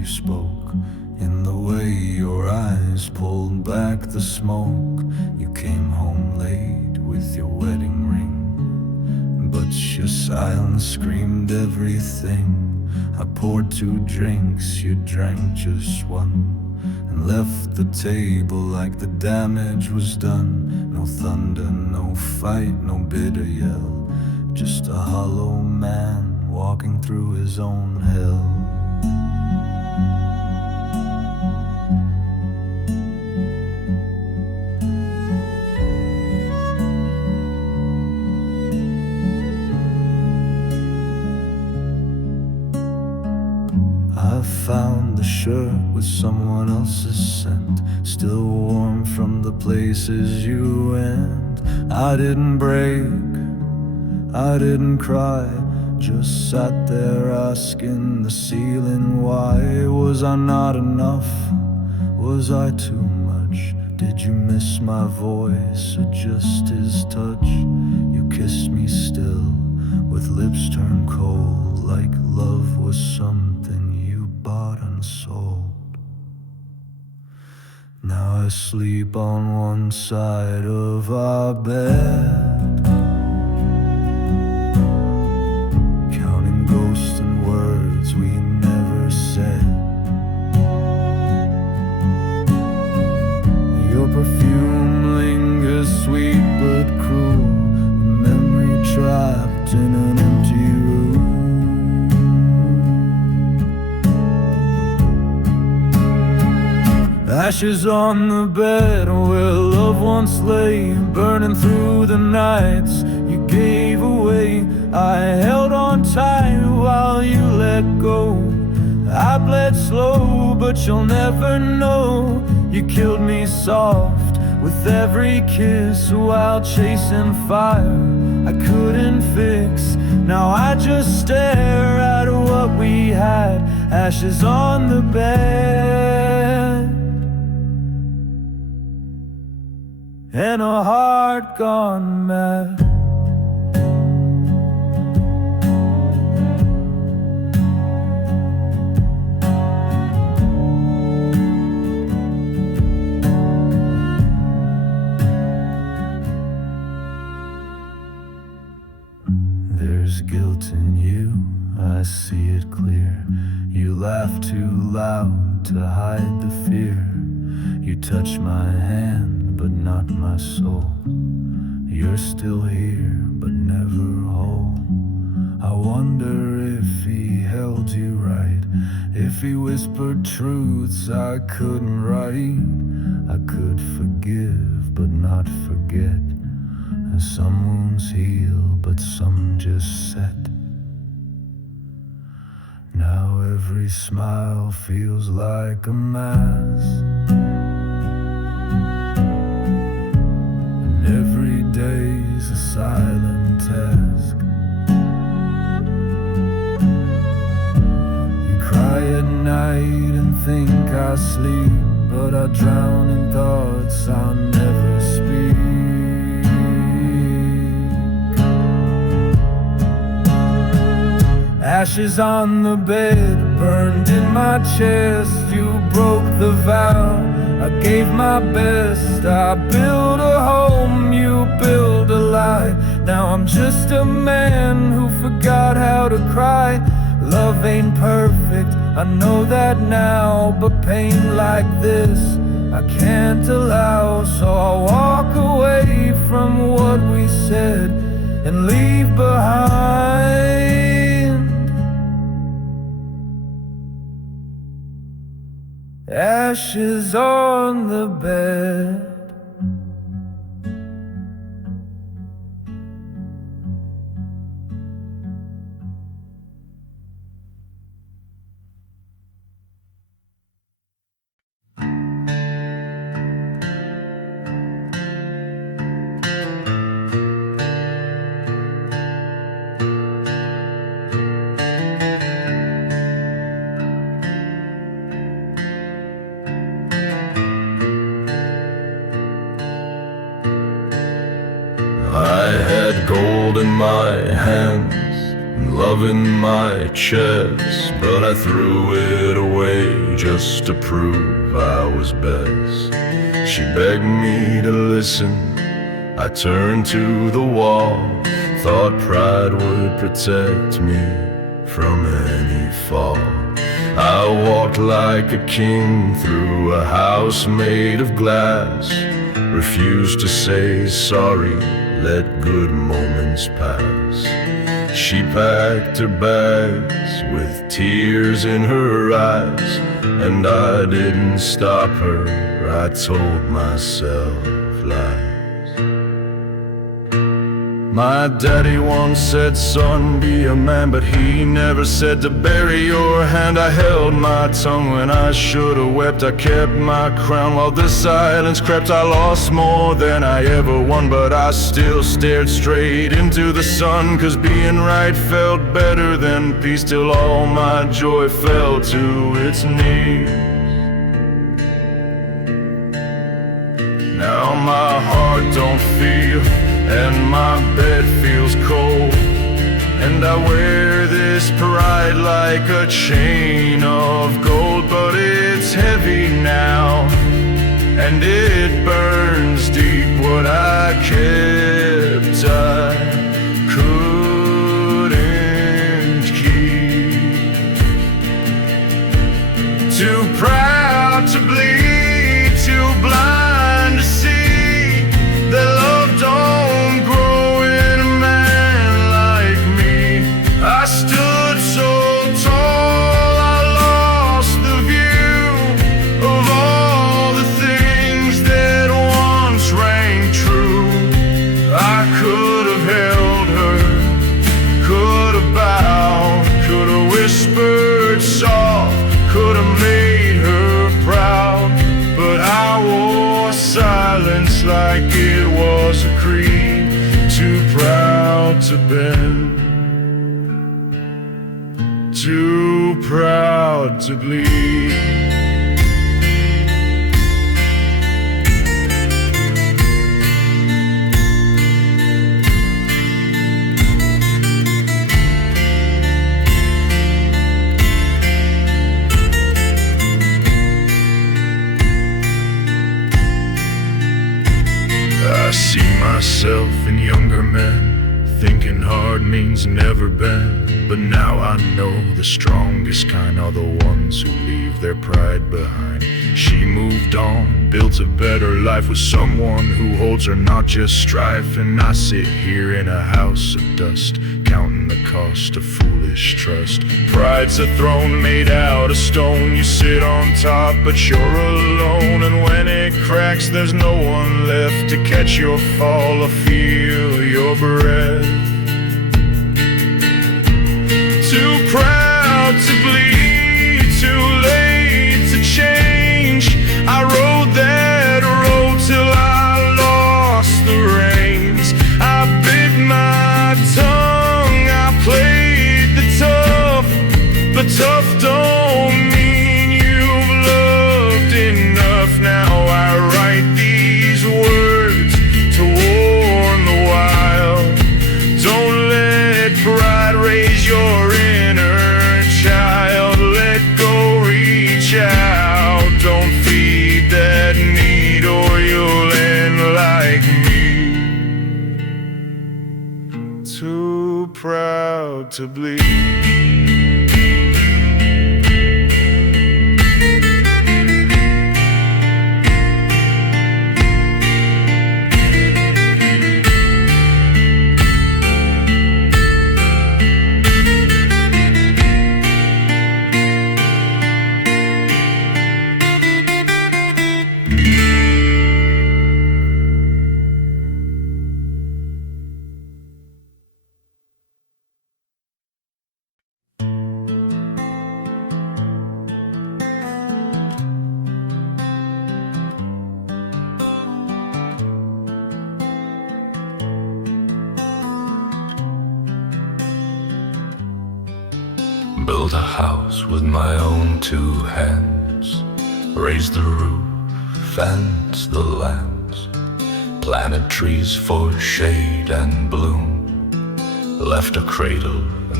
you spoke, in the way your eyes pulled back the smoke. You came home late with your wedding ring, but your silence screamed everything. I poured 2 drinks, you drank just one, and left the table like the damage was done. No thunder, no fight, no bitter yell, just a hollow man walking through his own hell. I found the shirt with someone else's scent, still warm from the places you went. I didn't break, I didn't cry, just sat there asking the ceiling why. Was I not enough? Was I too much? Did you miss my voice or just his touch? You kissed me still, with lips turned cold, like love was something you bought and sold. Now I sleep on one side of our bed, counting ghosts and words we never said. Your perfume lingers sweet but cruel, a memory trapped in an empty room. Ashes on the bed where love once lay, burning through the nights you gave away. I held on tight while you let go. I bled slow, but you'll never know. You killed me soft with every kiss while chasing fire I couldn't fix. Now I just stare at what we had, ashes on the bed, and a heart gone mad. There's guilt in you, I see it clear. You laugh too loud to hide the fear. You touch my hand, but not my soul. You're still here, but never whole. I wonder if he held you right, if he whispered truths I couldn't write. I could forgive, but not forget. And some wounds heal, but some just set. Now every smile feels like a mask, and every day's a silent task. You cry at night and think I sleep, but I drown in thoughts I'll never speak. Ashes on the bed, burned in my chest. You broke the vow, I gave my best. I built a home, you built a lie. Now I'm just a man who forgot how to cry. Love ain't perfect, I know that now, but pain like this I can't allow. So I'll walk away from what we said and leave behind ashes on the bed. I had gold in my hands and love love in my chest, but I threw it away just to prove I was best. She begged me to listen, I turned to the wall, thought pride would protect me from any fall. I walked like a king through a house made of glass, refused to say sorry, let good moments pass. She packed her bags with tears in her eyes, and I didn't stop her, I told myself lies. My daddy once said, son, be a man, but he never said to bury your hand. I held my tongue when I should have wept. I kept my crown while the silence crept. I lost more than I ever won, but I still stared straight into the sun, 'cause being right felt better than peace, till all my joy fell to its knees. Now my heart don't feel, and my bed feels cold, and I wear this pride like a chain of gold. But it's heavy now, and it burns deep. What I kept I couldn't keep. Too proud to bleed, too blind to see that love don't grow in a man like me. I stood so tall, I lost the view of all the things that once rang true. I could have held her, could have bowed, could have whispered soft, could have made her proud, but I wore silence like it was a creed. Too proud to bend, too proud to bleed. I see myself in younger men, thinking hard means never bend. But now I know the strongest kind are the ones who leave their pride behind. She moved on, built a better life with someone who holds her, not just strife. And I sit here in a house of dust, counting the cost of foolish trust. Pride's a throne made out of stone. You sit on top, but you're alone. And when it cracks, there's no one left to catch your fall or feel your breath. Too proud to bleed, too late to change. I rode that road till I lost the reins. I bit my tongue, I played the tough, but tough don't mean you've loved enough. Now I write these words to warn the wild. Don't let pride raise your inner child. Let go, reach out. Don't feed that need, or you'll end like me. Too proud to bleed. Built a house with my own two hands, raised the roof, fenced the lands, planted trees for shade and bloom, left a cradle and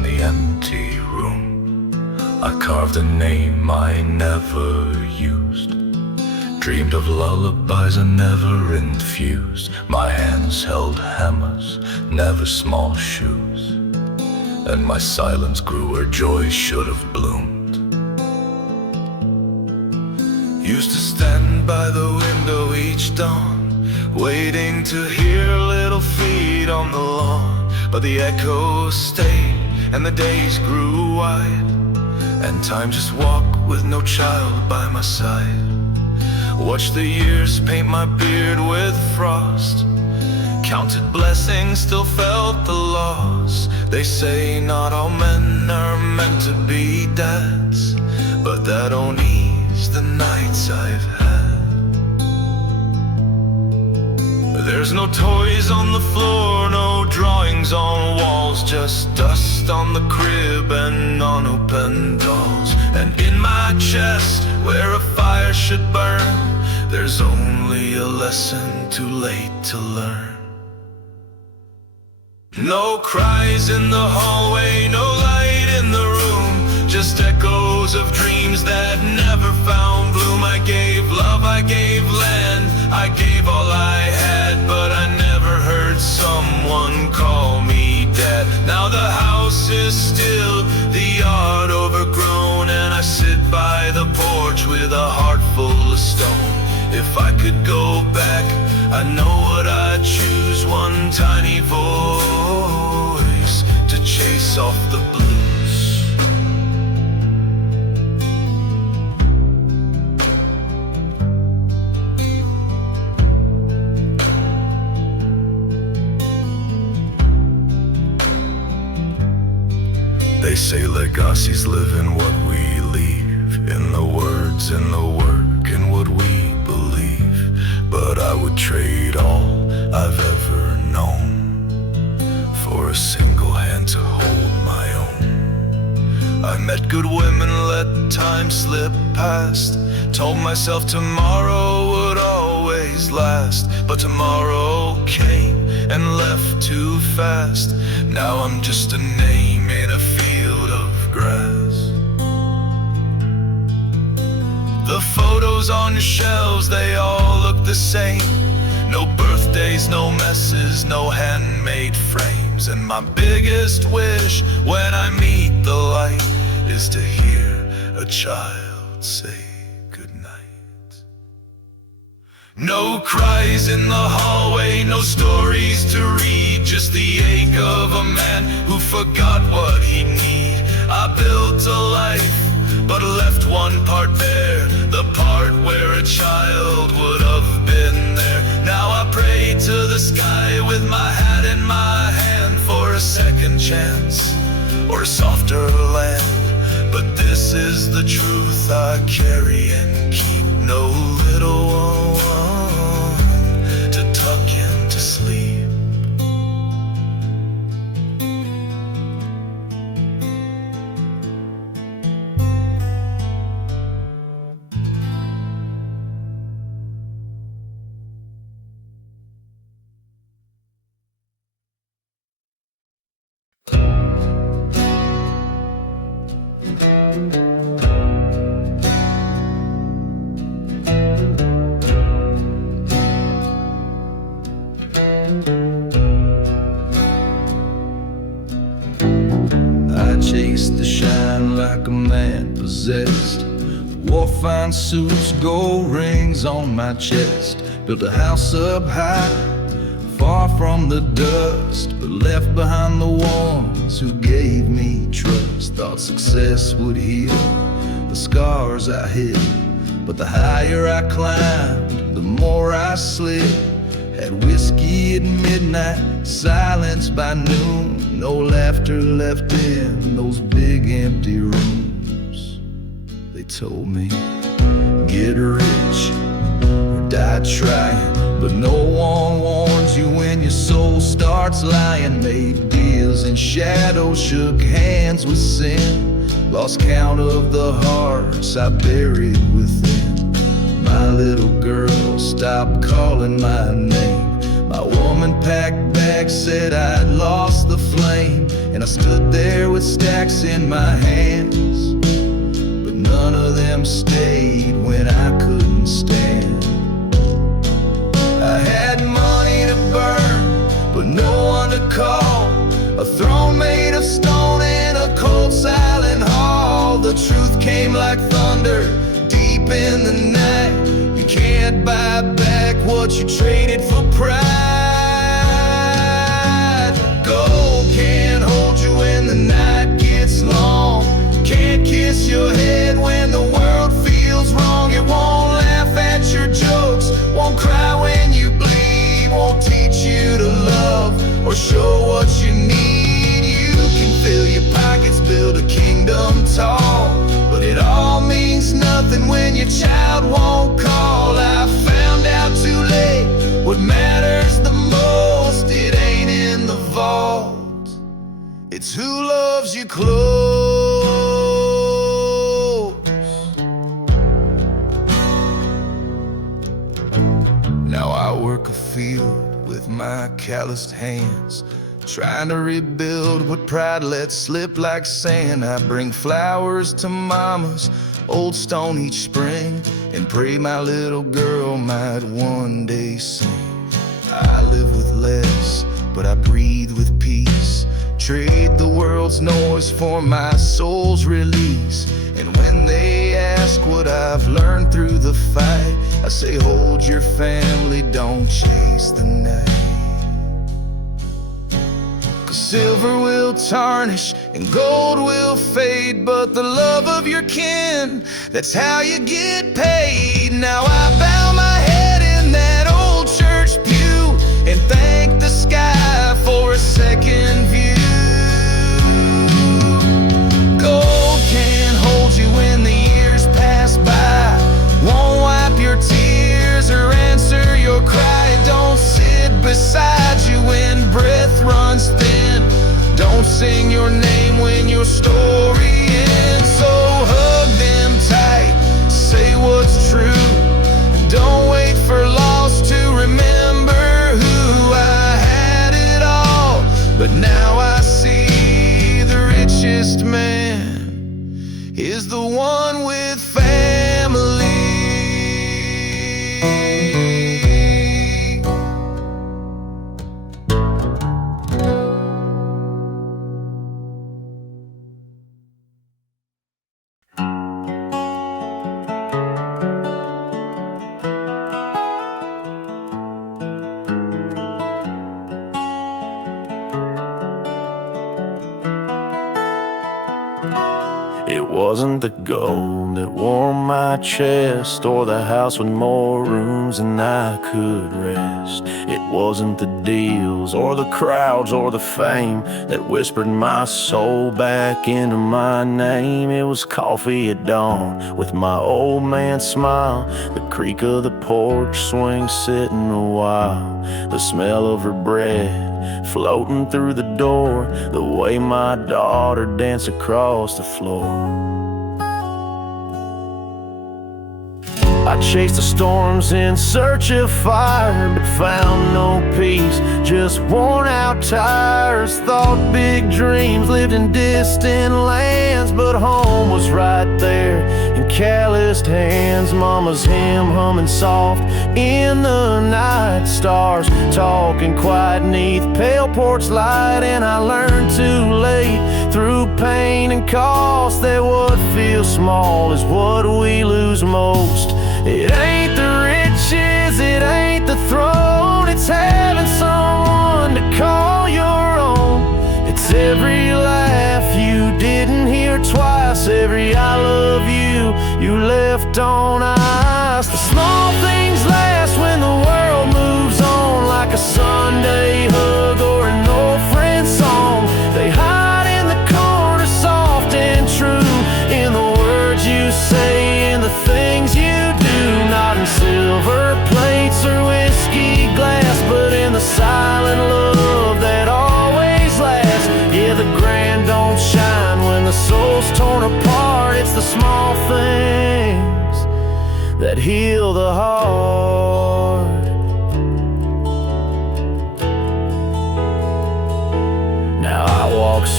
in the empty room. I carved a name I never used, dreamed of lullabies I never infused. My hands held hammers, never small shoes, and my silence grew where joy should have bloomed. Used to stand by the window each dawn, waiting to hear little feet on the lawn. But the echoes stayed and the days grew wide, and time just walked with no child by my side. Watched the years paint my beard with frost, counted blessings, still felt the loss. They say not all men are meant to be dads, but that don't ease the nights I've had. There's no toys on the floor, no drawings on walls, just dust on the crib and unopened dolls. And in my chest, where a fire should burn, there's only a lesson too late to learn. No cries in the hallway, no light in the room, just echoes of dreams that never found bloom. I gave love, I gave land, I gave all I had, but I never heard someone call me dad. Now the house is still, the yard overgrown, and I sit by the porch with a heart full of stone. If I could go back, I know what I'd choose, one tiny voice to chase off the blues. They say legacies live in what we leave, in the words, in the work, in what we believe. But I would trade all I've ever known for a single hand to hold my own. I met good women, let time slip past, told myself tomorrow would always last. But tomorrow came and left too fast. Now I'm just a name in a field of grass. The photos on your shelves, they all look the same. No birthdays, no messes, no handmade frames. And my biggest wish when I meet the light is to hear a child say goodnight. No cries in the hallway, no stories to read, just the ache of a man who forgot what he'd need. I built a life, but left one part bare, the part where a child would have been there. Now I pray to the sky with my hat in my hand for a second chance or a softer land. But this is the truth I carry and keep, no little one to tuck in to sleep. Chased the shine like a man possessed, wore fine suits, gold rings on my chest. Built a house up high, far from the dust, but left behind the ones who gave me trust. Thought success would heal the scars I hid, but the higher I climbed, the more I slid. Had whiskey at midnight, silence by noon, no laughter left in those big empty rooms. They told me, get rich or die trying, but no one warns you when your soul starts lying. Made deals in shadows, shook hands with sin, lost count of the hearts I buried within. My little girl stopped calling my name. My woman packed bags, said I'd lost the flame. and I stood there with stacks in my hands, but none of them stayed when I couldn't stand. I had money to burn, but no one to call. A throne made of stone in a cold silent hall. The truth came like thunder deep in the night. You can't buy back what you traded for pride. Gold can't hold you when the night gets long. Can't kiss your head when the world feels wrong. It won't laugh at your jokes, won't cry when you bleed, won't teach you to love or show what you need. You can fill your pockets, build a kingdom tall, but it all means nothing when your child won't call. I found out too late what matters the most. It ain't in the vault, it's who loves you close. Now I work a field with my calloused hands, trying to rebuild what pride let slip like sand. I bring flowers to mama's old stone each spring, and pray my little girl might one day sing. I live with less, but I breathe with peace. Trade the world's noise for my soul's release. And when they ask what I've learned through the fight, I say hold your family, don't chase the night. Silver will tarnish and gold will fade, but the love of your kin, that's how you get paid. Now I bow my head in that old church pew and thank the sky for a second view. Gold can't hold you when the years pass by, won't wipe your tears or answer your cry. Don't sit beside you when breath runs thin, don't sing your name when your story ends. So hug them tight, say what's true, don't wait for loss to remember who. I had it all, but now I see the richest man is the one with family. It wasn't the gold that warmed my chest, or the house with more rooms than I could rest. It wasn't the deals or the crowds or the fame that whispered my soul back into my name. It was coffee at dawn with my old man smile, the creak of the porch swing sitting a while, the smell of her bread floating through the door, the way my daughter danced across the floor. I chased the storms in search of fire, but found no peace, just worn out tires. Thought big dreams lived in distant lands, but home was right there in calloused hands. Mama's hymn humming soft in the night, stars talking quiet neath pale porch light. And I learned too late through pain and cost that what feels small is what we lose most. It ain't the riches, it ain't the throne, it's having someone to call your own. It's every laugh you didn't hear twice, every I love you you left on ice. The small things last when the world moves on, like a Sunday hug or an old friend song. They hide in the corner, soft and true, in the words you say and the things you do. Not in silver plates or whiskey glass, but in the silent love that always lasts. Yeah, the grand don't shine when the soul's torn apart. It's the small things that heal the heart. Now I walk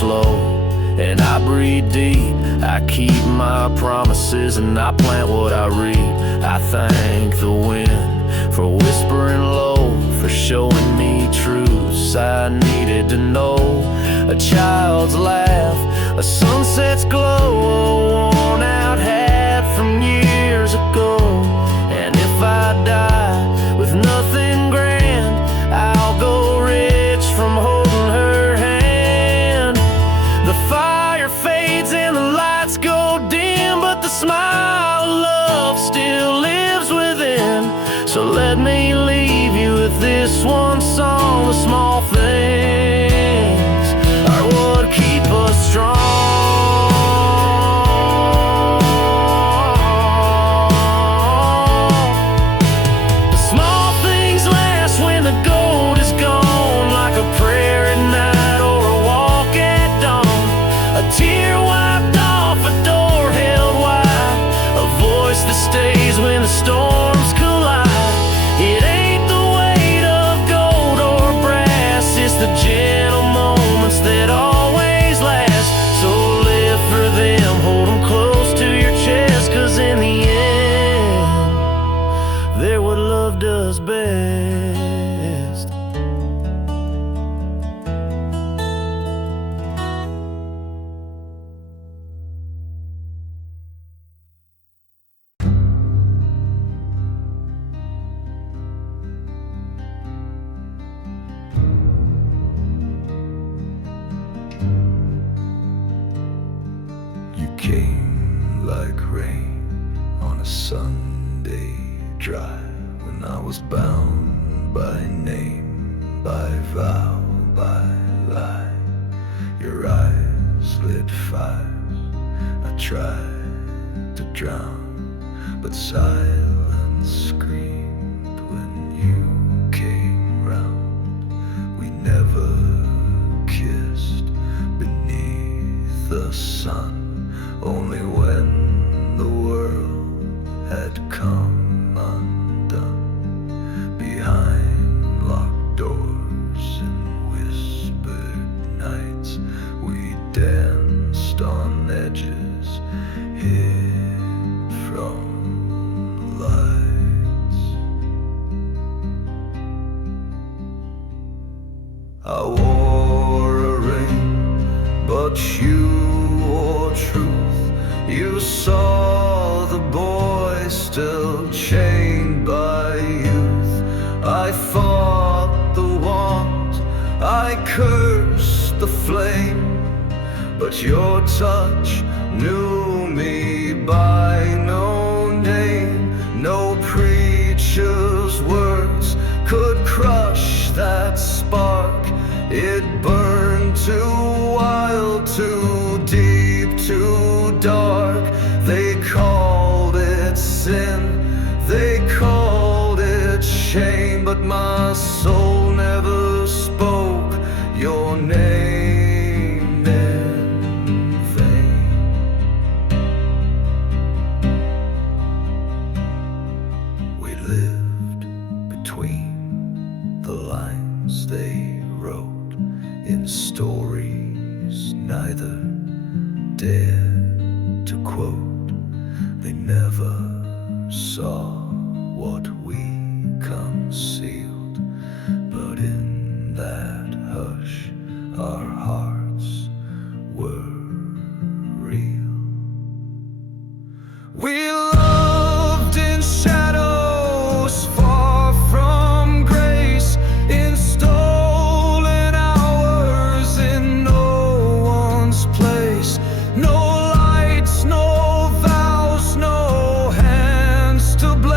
slow, and I breathe deep. I keep my promises and I plant what I reap. I thank the wind for whispering low, for showing me truths I needed to know. A child's laugh, a sunset's glow, a worn out hat from years ago. And if I die with nothing grand, I'll go rich from holding her hand. The fire fades and the lights go dim, but the smile of love still lives within. So let me leave you with this one song. The small things are what keep us strong. The small things last when the gold is gone, like a prayer at night or a walk at dawn. A tear wiped off a door held wide, a voice that stays when the storms collide. It ain't the weight of gold or brass, it's the gentle moments that always last. So live for them, hold them close to your chest, 'cause in the end, they're what love does best. You came like rain on a Sunday drive, when I was bound by name, by vow, by lie. Your eyes lit fires I tried to drown, but silence screamed when you came round. We never kissed beneath the sun, only when the world had come undone. Behind locked doors and whispered nights, we danced on edges, hid from lights. I wore a ring, but you wore truth. You saw the boy still chained by youth. I fought the want, I cursed the flame, but your touch knew me by no name. No preacher's words could crush that spark. It burned too wild, too deep, too dark. They called it sin, they called it shame, but my soul never spoke your name in vain. We lived between the lines they wrote in stories neither dared to quote. They never saw what we concealed, but in that hush our hearts were real. We loved in shadows, far from grace, in stolen hours, in no one's place. No lights, no vows, no hands to bless.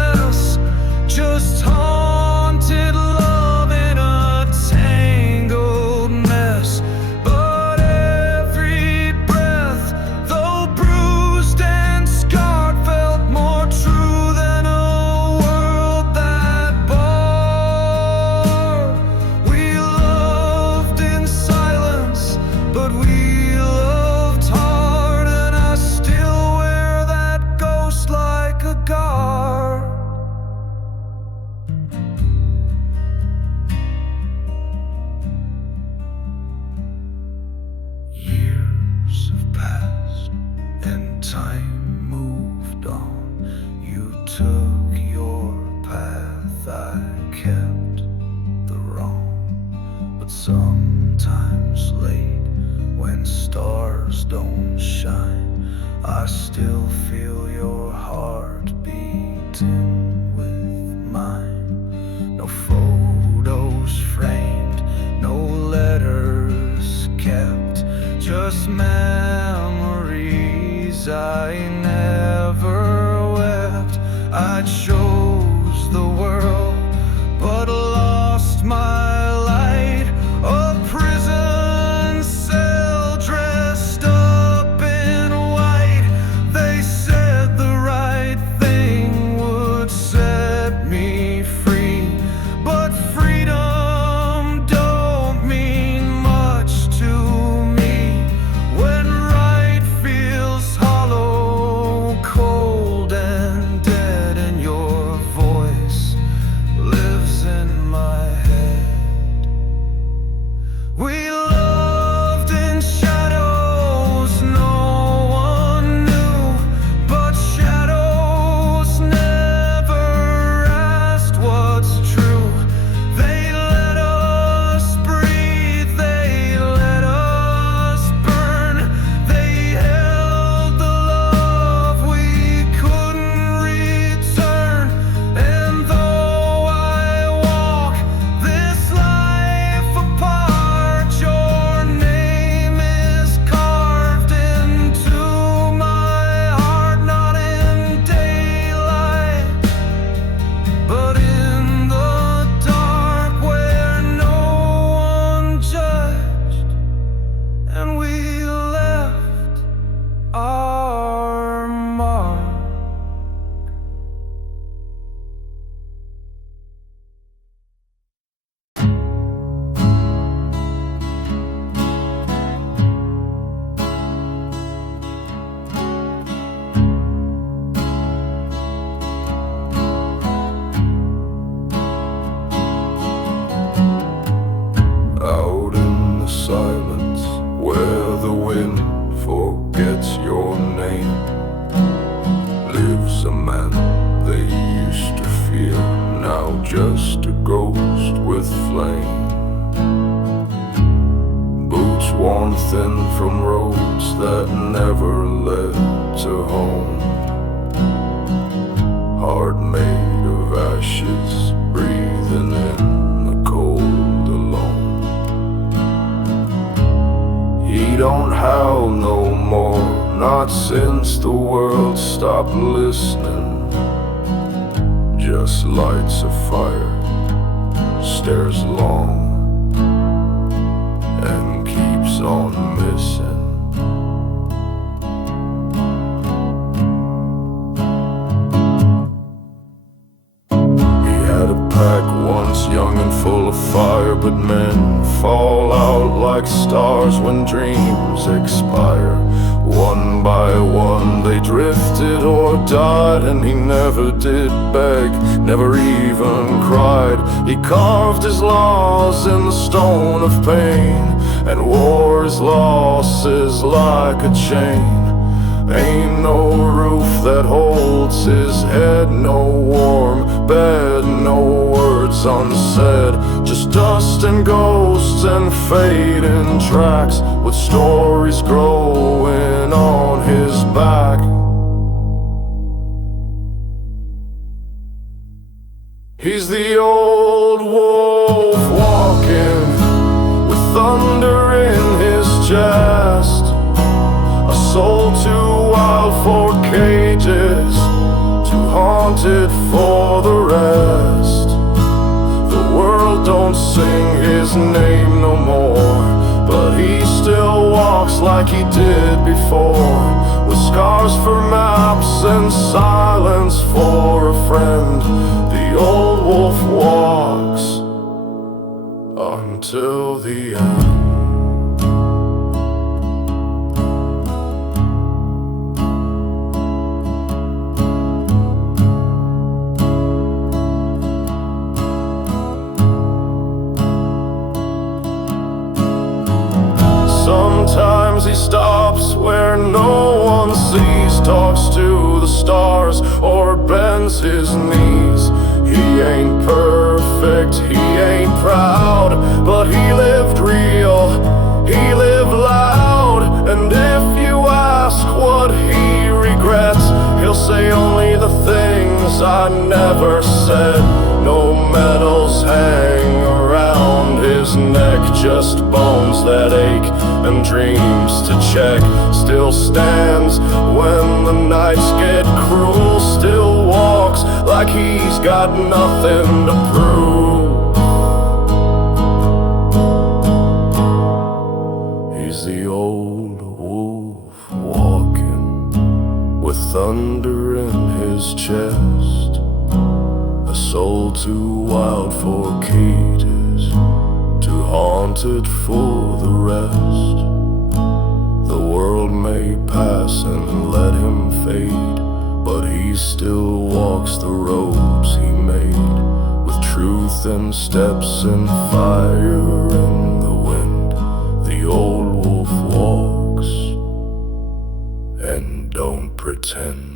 feel your heart beating with mine. No photos framed, no letters kept, just memories. I never wept. I chose the world, but lost my light. A prison cell dressed up in white. They said the right thing would set me free, but freedom don't mean much to me when right feels hollow, cold and dead, and your voice lives in my head. We loved in shadows no one knew, but shadows never asked what's true. They let us breathe, they let us burn. They held the love we couldn't return. And though I walk this life apart, your name is carved into my heart, not in daylight, but in the dark where no one judged, and we left our mark. Out in the silence where the wind forgets your name, lives a man they used to fear, now just a ghost with flame. Boots worn thin from roads that never led to home, heart made of ashes, breathing in the cold alone. He don't howl no more, not since the world stopped listening. Just lights a fire, stares long, and keeps on missing. He had a pack once, young and full of fire, but men fall out like stars when dreams expire. One by one they drifted or died, and he never did beg, never even cried. He carved his laws in the stone of pain, and wore his losses like a chain. Ain't no roof that holds his head, no warm bed, no words unsaid, just dust and ghosts and fading tracks, with stories growing on his back. He's the old wolf walking, with thunder in his chest, a soul too wild for cages, too haunted for the rest. The world don't sing his name no more, but he still walks like he did before, with scars for maps and silence for a friend. The old wolf walks until the end. Sometimes he stops where no one sees, talks to the stars or bends his knees. He ain't perfect, he ain't proud, but he lived real, he lived loud. And if you ask what he regrets, say only the things I never said. No medals hang around his neck, just bones that ache and dreams to check. Still stands when the nights get cruel, still walks like he's got nothing to prove. He's the old wolf walking with thunder in his chest, a soul too wild for cages, too haunted for the rest. The world may pass and let him fade, but he still walks the roads he made, with truth and steps and fire in the wind. The old wolf walks and don't pretend.